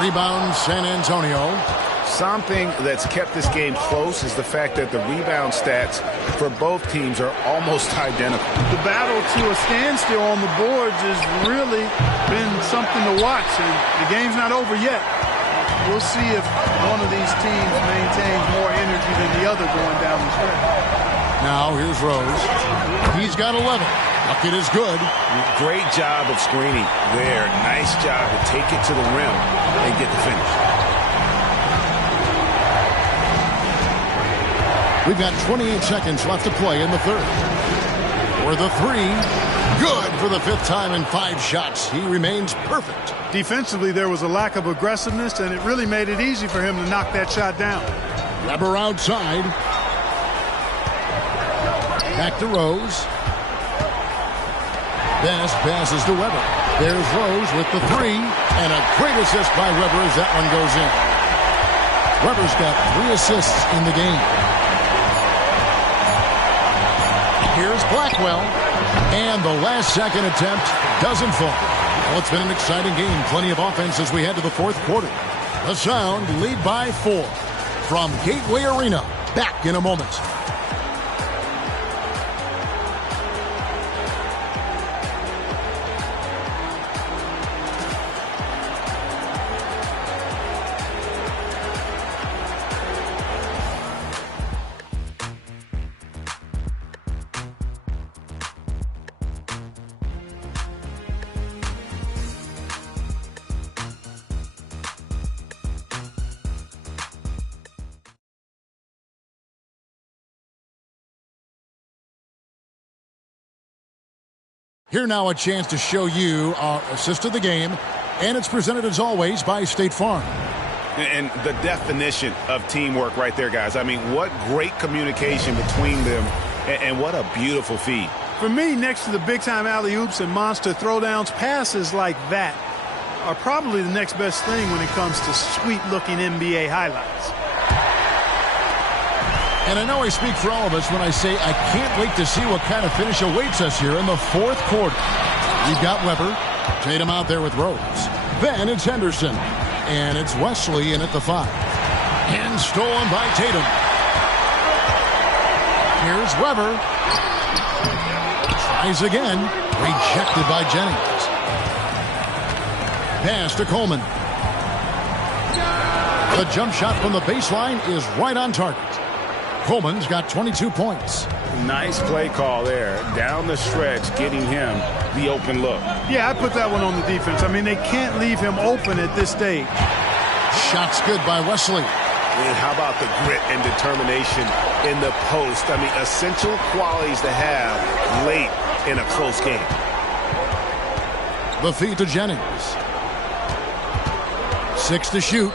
Rebound San Antonio. Something that's kept this game close is the fact that the rebound stats for both teams are almost identical. The battle to a standstill on the boards has really been something to watch. And the game's not over yet. We'll see if one of these teams maintains more energy than the other going down the stretch. Now here's Rose. He's got 11. Bucket is good. Great job of screening there. Nice job to take it to the rim and get the finish. We've got 28 seconds left to play in the third. For the 3. Good for the 5th time in 5 shots. He remains perfect. Defensively, there was a lack of aggressiveness, and it really made it easy for him to knock that shot down. Weber outside. Back to Rose. Best passes to Weber. There's Rose with the 3. And a great assist by Weber as that one goes in. Weber's got 3 assists in the game. Here's Blackwell. And the last second attempt doesn't fall. Well, it's been an exciting game. Plenty of offense as we head to the 4th quarter. The Sound lead by 4 from Gateway Arena. Back in a moment. Here now a chance to show you our assist of the game, and it's presented as always by State Farm. And the definition of teamwork right there, guys. I mean, what great communication between them, and what a beautiful feed. For me, next to the big-time alley-oops and monster throwdowns, passes like that are probably the next best thing when it comes to sweet-looking NBA highlights. And I know I speak for all of us when I say I can't wait to see what kind of finish awaits us here in the fourth quarter. We've got Weber, Tatum out there with Rose. Then it's Henderson, and it's Wesley in at the 5. And stolen by Tatum. Here's Weber. Tries again. Rejected by Jennings. Pass to Coleman. The jump shot from the baseline is right on target. Coleman's got 22 points. Nice play call there. Down the stretch, getting him the open look. Yeah, I put that one on the defense. I mean, they can't leave him open at this stage. Shot's good by Wesley. And how about the grit and determination in the post? I mean, essential qualities to have late in a close game. The feed to Jennings. 6 to shoot.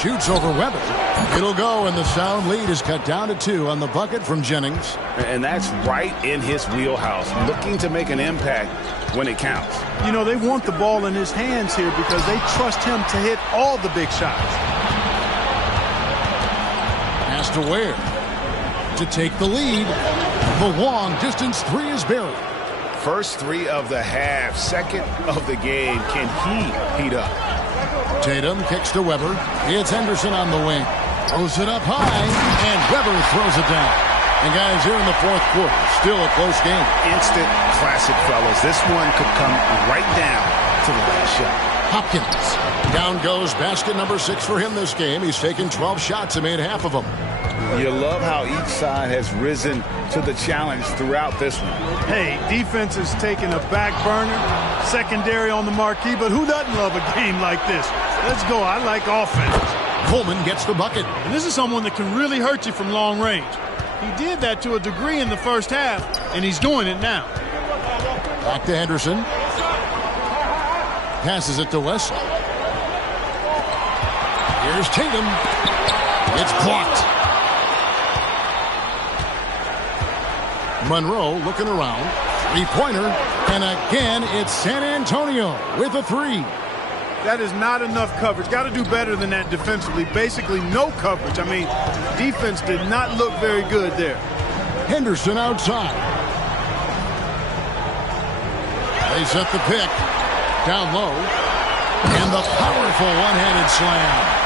Shoots over Weber. It'll go, and the sound lead is cut down to 2 on the bucket from Jennings. And that's right in his wheelhouse, looking to make an impact when it counts. You know, they want the ball in his hands here because they trust him to hit all the big shots. Pass to Ware to take the lead. The long-distance 3 is buried. First 3 of the half, second of the game. Can he heat up? Tatum kicks to Weber. It's Henderson on the wing. Throws it up high, and Weber throws it down. And guys, here in the fourth quarter, still a close game. Instant classic, fellas. This one could come right down to the last shot. Hopkins. Down goes basket number 6 for him this game. He's taken 12 shots and made half of them. You love how each side has risen to the challenge throughout this one. Hey, defense is taking a back burner, secondary on the marquee, but who doesn't love a game like this? Let's go. I like offense. Coleman gets the bucket. And this is someone that can really hurt you from long range. He did that to a degree in the first half, and he's doing it now. Back to Henderson. Passes it to Wesley. Here's Tatum. It's blocked. Monroe looking around. 3-pointer. And again, it's San Antonio with a 3. That is not enough coverage. Got to do better than that defensively. Basically no coverage. I mean, defense did not look very good there. Henderson outside. They set the pick. Down low. And the powerful one-handed slam.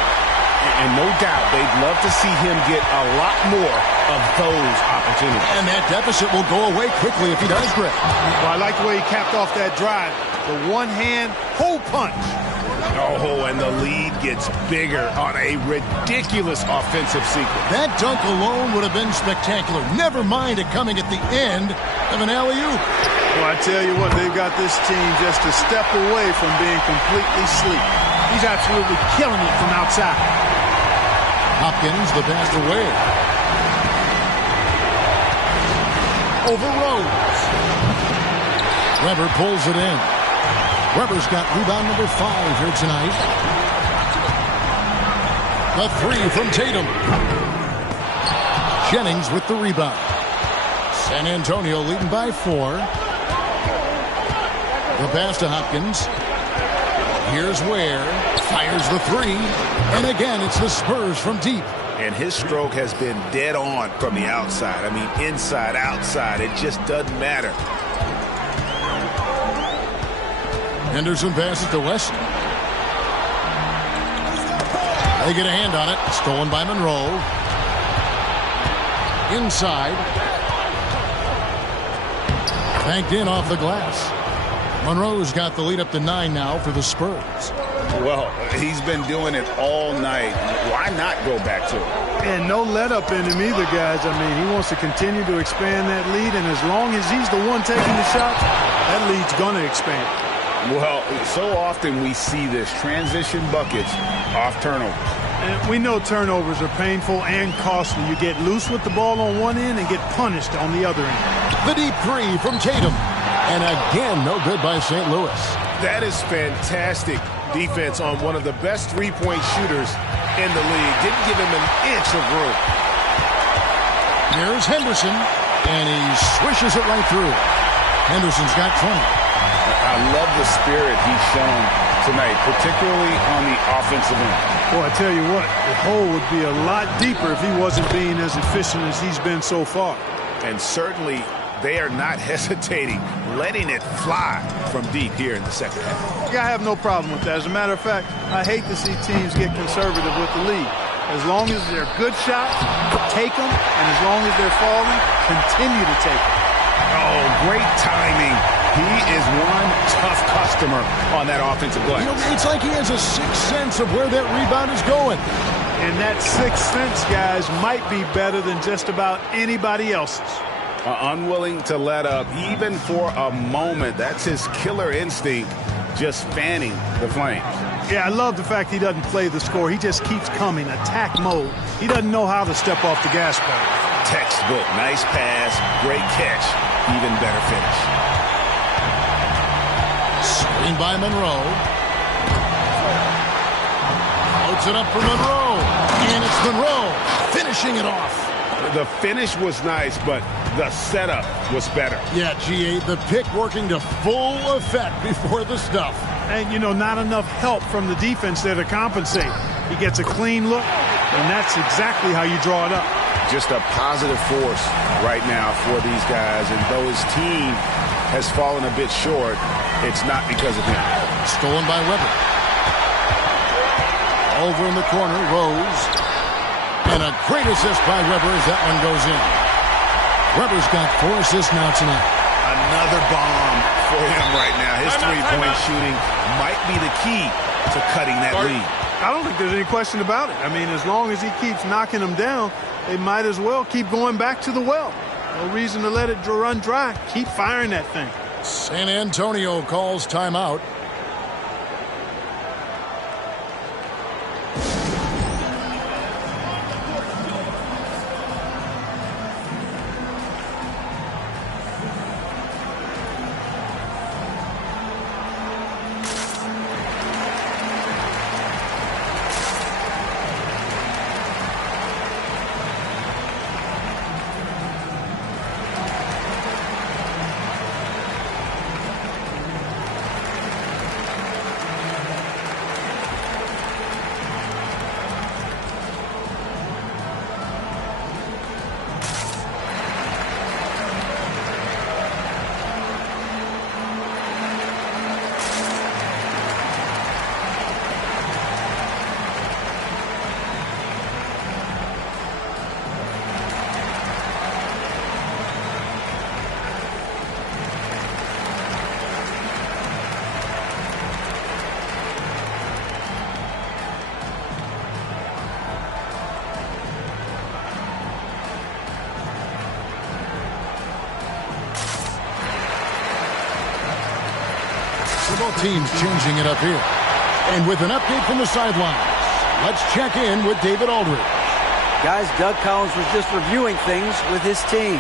And no doubt they'd love to see him get a lot more of those opportunities. And that deficit will go away quickly if he does, Greg. Well, I like the way he capped off that drive. The one-hand hole punch. Oh, and the lead gets bigger on a ridiculous offensive sequence. That dunk alone would have been spectacular. Never mind it coming at the end of an alley-oop. Well, I tell you what, they've got this team just a step away from being completely sleep. He's absolutely killing it from outside. Hopkins, the pass to Ware. Over Rose. Weber pulls it in. Weber's got rebound number 5 here tonight. The 3 from Tatum. Jennings with the rebound. San Antonio leading by 4. The pass to Hopkins. Here's Ware. Fires the 3. And again, it's the Spurs from deep. And his stroke has been dead on from the outside. I mean, inside, outside. It just doesn't matter. Henderson passes to Wesley. They get a hand on it. Stolen by Monroe. Inside. Banked in off the glass. Monroe's got the lead up to 9 now for the Spurs. Well, he's been doing it all night. Why not go back to it? And no let up in him either, guys. I mean, he wants to continue to expand that lead, and as long as he's the one taking the shots, that lead's going to expand. Well, so often we see this transition buckets off turnovers. And we know turnovers are painful and costly. You get loose with the ball on one end and get punished on the other end. The deep 3 from Tatum. And again, no good by St. Louis. That is fantastic defense on one of the best three-point shooters in the league. Didn't give him an inch of room. Here's Henderson, and he swishes it right through. Henderson's got 20. I love the spirit he's shown tonight, particularly on the offensive end. Well, I tell you what, the hole would be a lot deeper if he wasn't being as efficient as he's been so far. And certainly they are not hesitating, letting it fly from deep here in the second half. Yeah, I have no problem with that. As a matter of fact, I hate to see teams get conservative with the lead. As long as they're good shots, take them, and as long as they're falling, continue to take them. Oh, great timing. He is one tough customer on that offensive glass. You know, it's like he has a sixth sense of where that rebound is going. And that sixth sense, guys, might be better than just about anybody else's. Unwilling to let up, even for a moment. That's his killer instinct, just fanning the flames. Yeah, I love the fact he doesn't play the score. He just keeps coming, attack mode. He doesn't know how to step off the gas pedal. Textbook, nice pass, great catch, even better finish. Screen by Monroe. Floats it up for Monroe. And it's Monroe finishing it off. The finish was nice, but the setup was better. Yeah, GA, the pick working to full effect before the stuff. And, you know, not enough help from the defense there to compensate. He gets a clean look, and that's exactly how you draw it up. Just a positive force right now for these guys. And though his team has fallen a bit short, it's not because of him. Stolen by Weber. Over in the corner, Rose. And a great assist by Weber as that one goes in. Weber's got 4 assists now tonight. Another bomb for him right now. His three-point shooting might be the key to cutting that lead. I don't think there's any question about it. I mean, as long as he keeps knocking them down, they might as well keep going back to the well. No reason to let it run dry. Keep firing that thing. San Antonio calls timeout. Both teams changing it up here. And with an update from the sidelines, let's check in with David Aldridge. Guys, Doug Collins was just reviewing things with his team.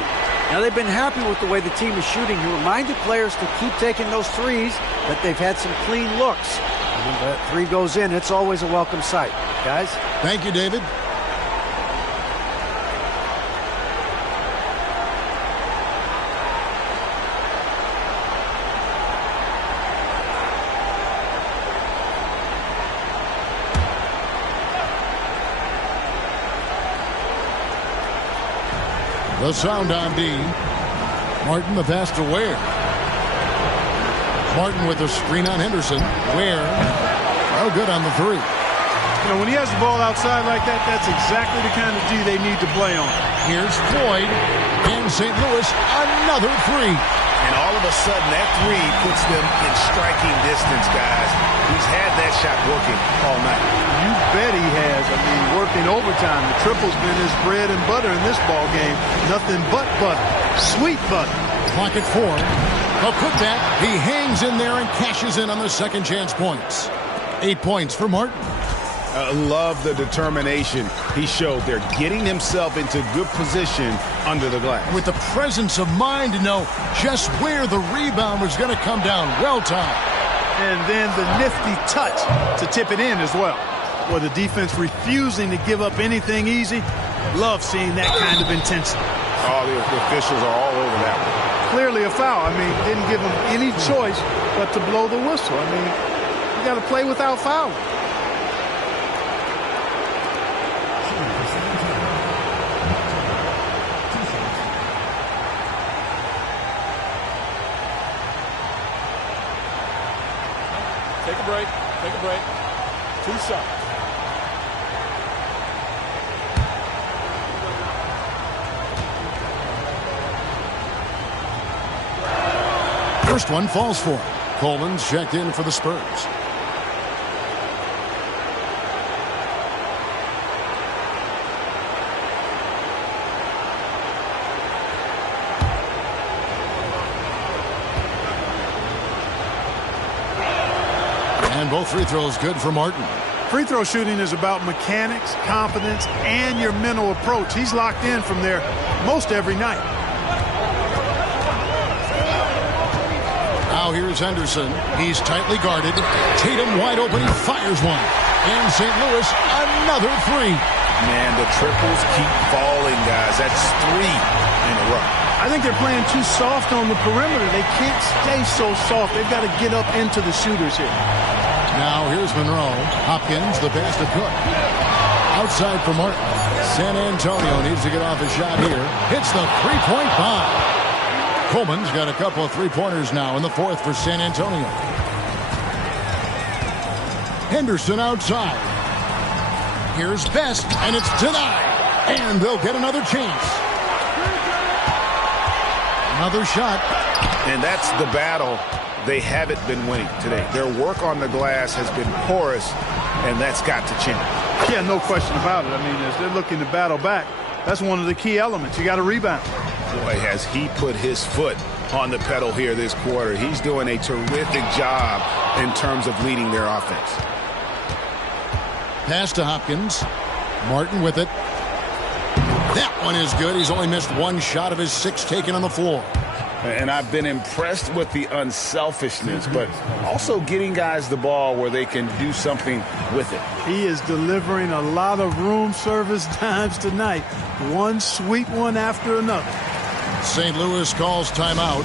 Now, they've been happy with the way the team is shooting. He reminded players to keep taking those threes, that they've had some clean looks. And when that three goes in, it's always a welcome sight. Guys? Thank you, David. The sound on D. Martin the pass to Ware. Martin with a screen on Henderson. Ware, no good on the three. You know, when he has the ball outside like that, that's exactly the kind of D they need to play on. Here's Floyd. And St. Louis, another three. And all of a sudden, that three puts them in striking distance, guys. He's had that shot working all night. You bet he has. I mean, working overtime. The triple's been his bread and butter in this ball game. Nothing but butter. Sweet butter. Clock at 4. A putback. He hangs in there and cashes in on the second chance points. 8 points for Martin. Love the determination he showed there, getting himself into good position under the glass. With the presence of mind to know just where the rebound was going to come down. Well timed. And then the nifty touch to tip it in as well. Well, the defense refusing to give up anything easy. Love seeing that kind of intensity. Oh, the officials are all over that one. clearly a foul. I mean, didn't give him any choice but to blow the whistle. I mean, you got to play without fouling. Take a break. Take a break. 2 shots. First one falls for him. Coleman's checked in for the Spurs. And both free throws good for Martin. Free throw shooting is about mechanics, confidence, and your mental approach. He's locked in from there most every night. Now here's Henderson. He's tightly guarded. Tatum wide open. He fires one. And St. Louis, another three. Man, the triples keep falling, guys. That's 3 in a row. I think they're playing too soft on the perimeter. They can't stay so soft. They've got to get up into the shooters here. Now here's Monroe. Hopkins, the pass to Cook. Outside for Martin. San Antonio needs to get off a shot here. Hits the three-point bomb. Coleman's got a couple of three-pointers now in the fourth for San Antonio. Henderson outside. Here's Best, and it's denied. And they'll get another chance. Another shot. And that's the battle they haven't been winning today. Their work on the glass has been porous, and that's got to change. Yeah, no question about it. I mean, as they're looking to battle back, that's one of the key elements. You got to rebound. Boy, has he put his foot on the pedal here this quarter. He's doing a terrific job in terms of leading their offense. Pass to Hopkins. Martin with it. That one is good. He's only missed one shot of his 6 taken on the floor. And I've been impressed with the unselfishness, but also getting guys the ball where they can do something with it. He is delivering a lot of room service times tonight. One sweet one after another. St. Louis calls timeout.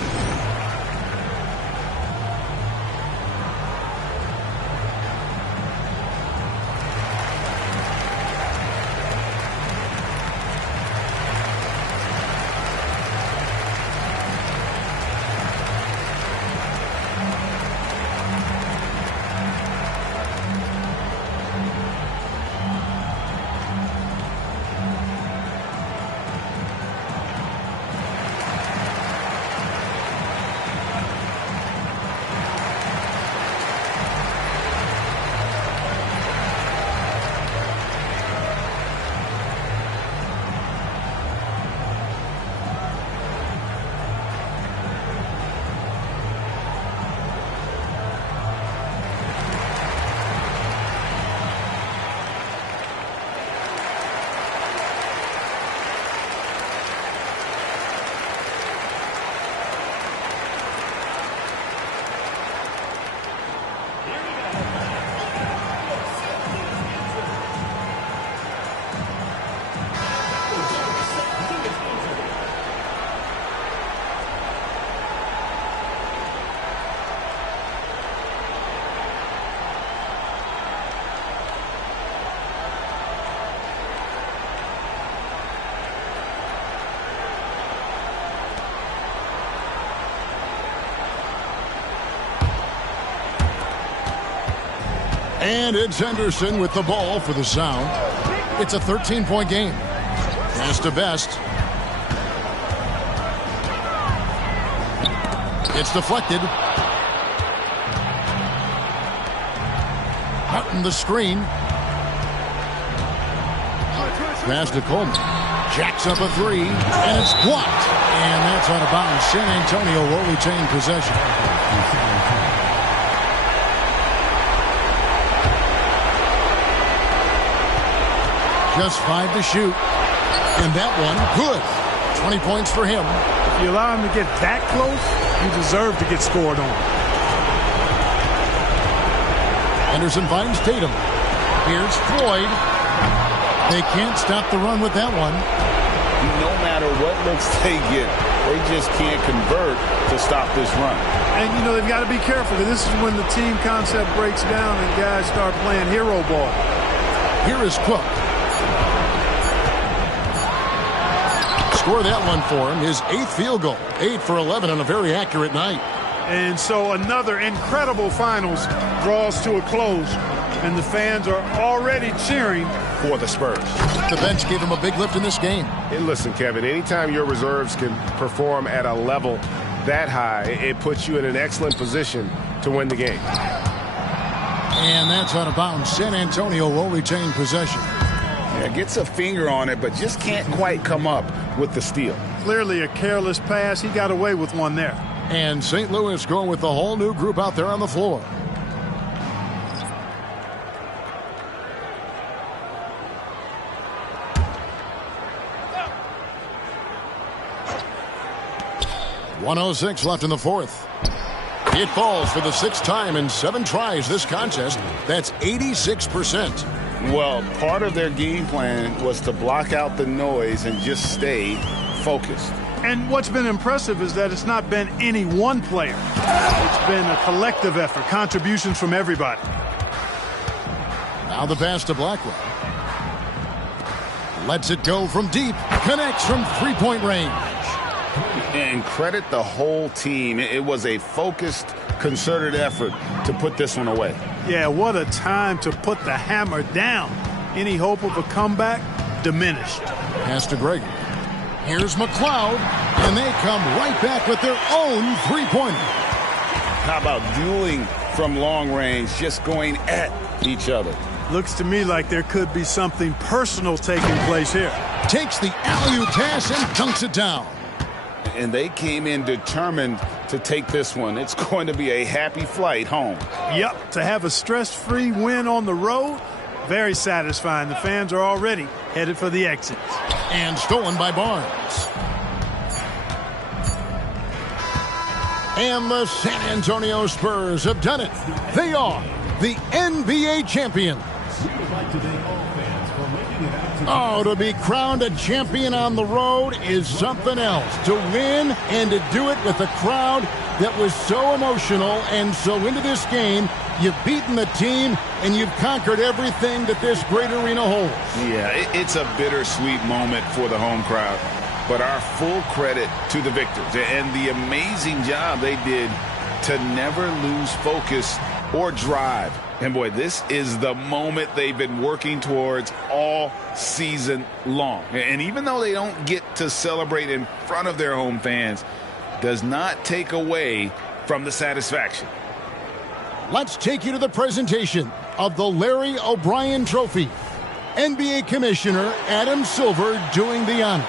And it's Henderson with the ball for the Sound. It's a 13-point game. Pass to Best. It's deflected. Martin the screen. Pass to Coleman. Jacks up a 3, and it's blocked. And that's out of bounds. San Antonio will retain possession. Just 5 to shoot. And that one, good. 20 points for him. If you allow him to get that close, you deserve to get scored on. Henderson finds Tatum. Here's Floyd. They can't stop the run with that one. No matter what looks they get, They just can't convert to stop this run. And, you know, they've got to be careful. This is when the team concept breaks down and guys start playing hero ball. Here is Cook. Score that one for him. His 8th field goal. 8 for 11 on a very accurate night. And so another incredible finals draws to a close, and the fans are already cheering for the Spurs. The bench gave him a big lift in this game. And listen, Kevin, anytime your reserves can perform at a level that high, it puts you in an excellent position to win the game. And that's out of bounds. San Antonio will retain possession. Yeah, gets a finger on it, but just can't quite come up with the steal. Clearly a careless pass. He got away with one there. And St. Louis going with the whole new group out there on the floor. .106 left in the fourth. It falls for the 6th time in 7 tries this contest. That's 86%. Well, part of their game plan was to block out the noise and just stay focused. And what's been impressive is that it's not been any one player. It's been a collective effort, contributions from everybody. Now the pass to Blackwell. Lets it go from deep. Connects from 3-point range. And credit the whole team. It was a focused, concerted effort to put this one away. Yeah, what a time to put the hammer down. Any hope of a comeback diminished. Pass to Greg. Here's McLeod, and they come right back with their own 3-pointer. How about dueling from long range, just going at each other? Looks to me like there could be something personal taking place here. Takes the alley-oop pass and dunks it down. And they came in determined to take this one. It's going to be a happy flight home. Yep, to have a stress-free win on the road, very satisfying. The fans are already headed for the exits. And stolen by Barnes. And the San Antonio Spurs have done it. They are the NBA champions. Oh, to be crowned a champion on the road is something else. To win and to do it with a crowd that was so emotional and so into this game. You've beaten the team, and you've conquered everything that this great arena holds. Yeah, it's a bittersweet moment for the home crowd. But our full credit to the victors and the amazing job they did to never lose focus or drive. And boy, this is the moment they've been working towards all season long. And even though they don't get to celebrate in front of their home fans, does not take away from the satisfaction. Let's take you to the presentation of the Larry O'Brien Trophy. NBA Commissioner Adam Silver doing the honors.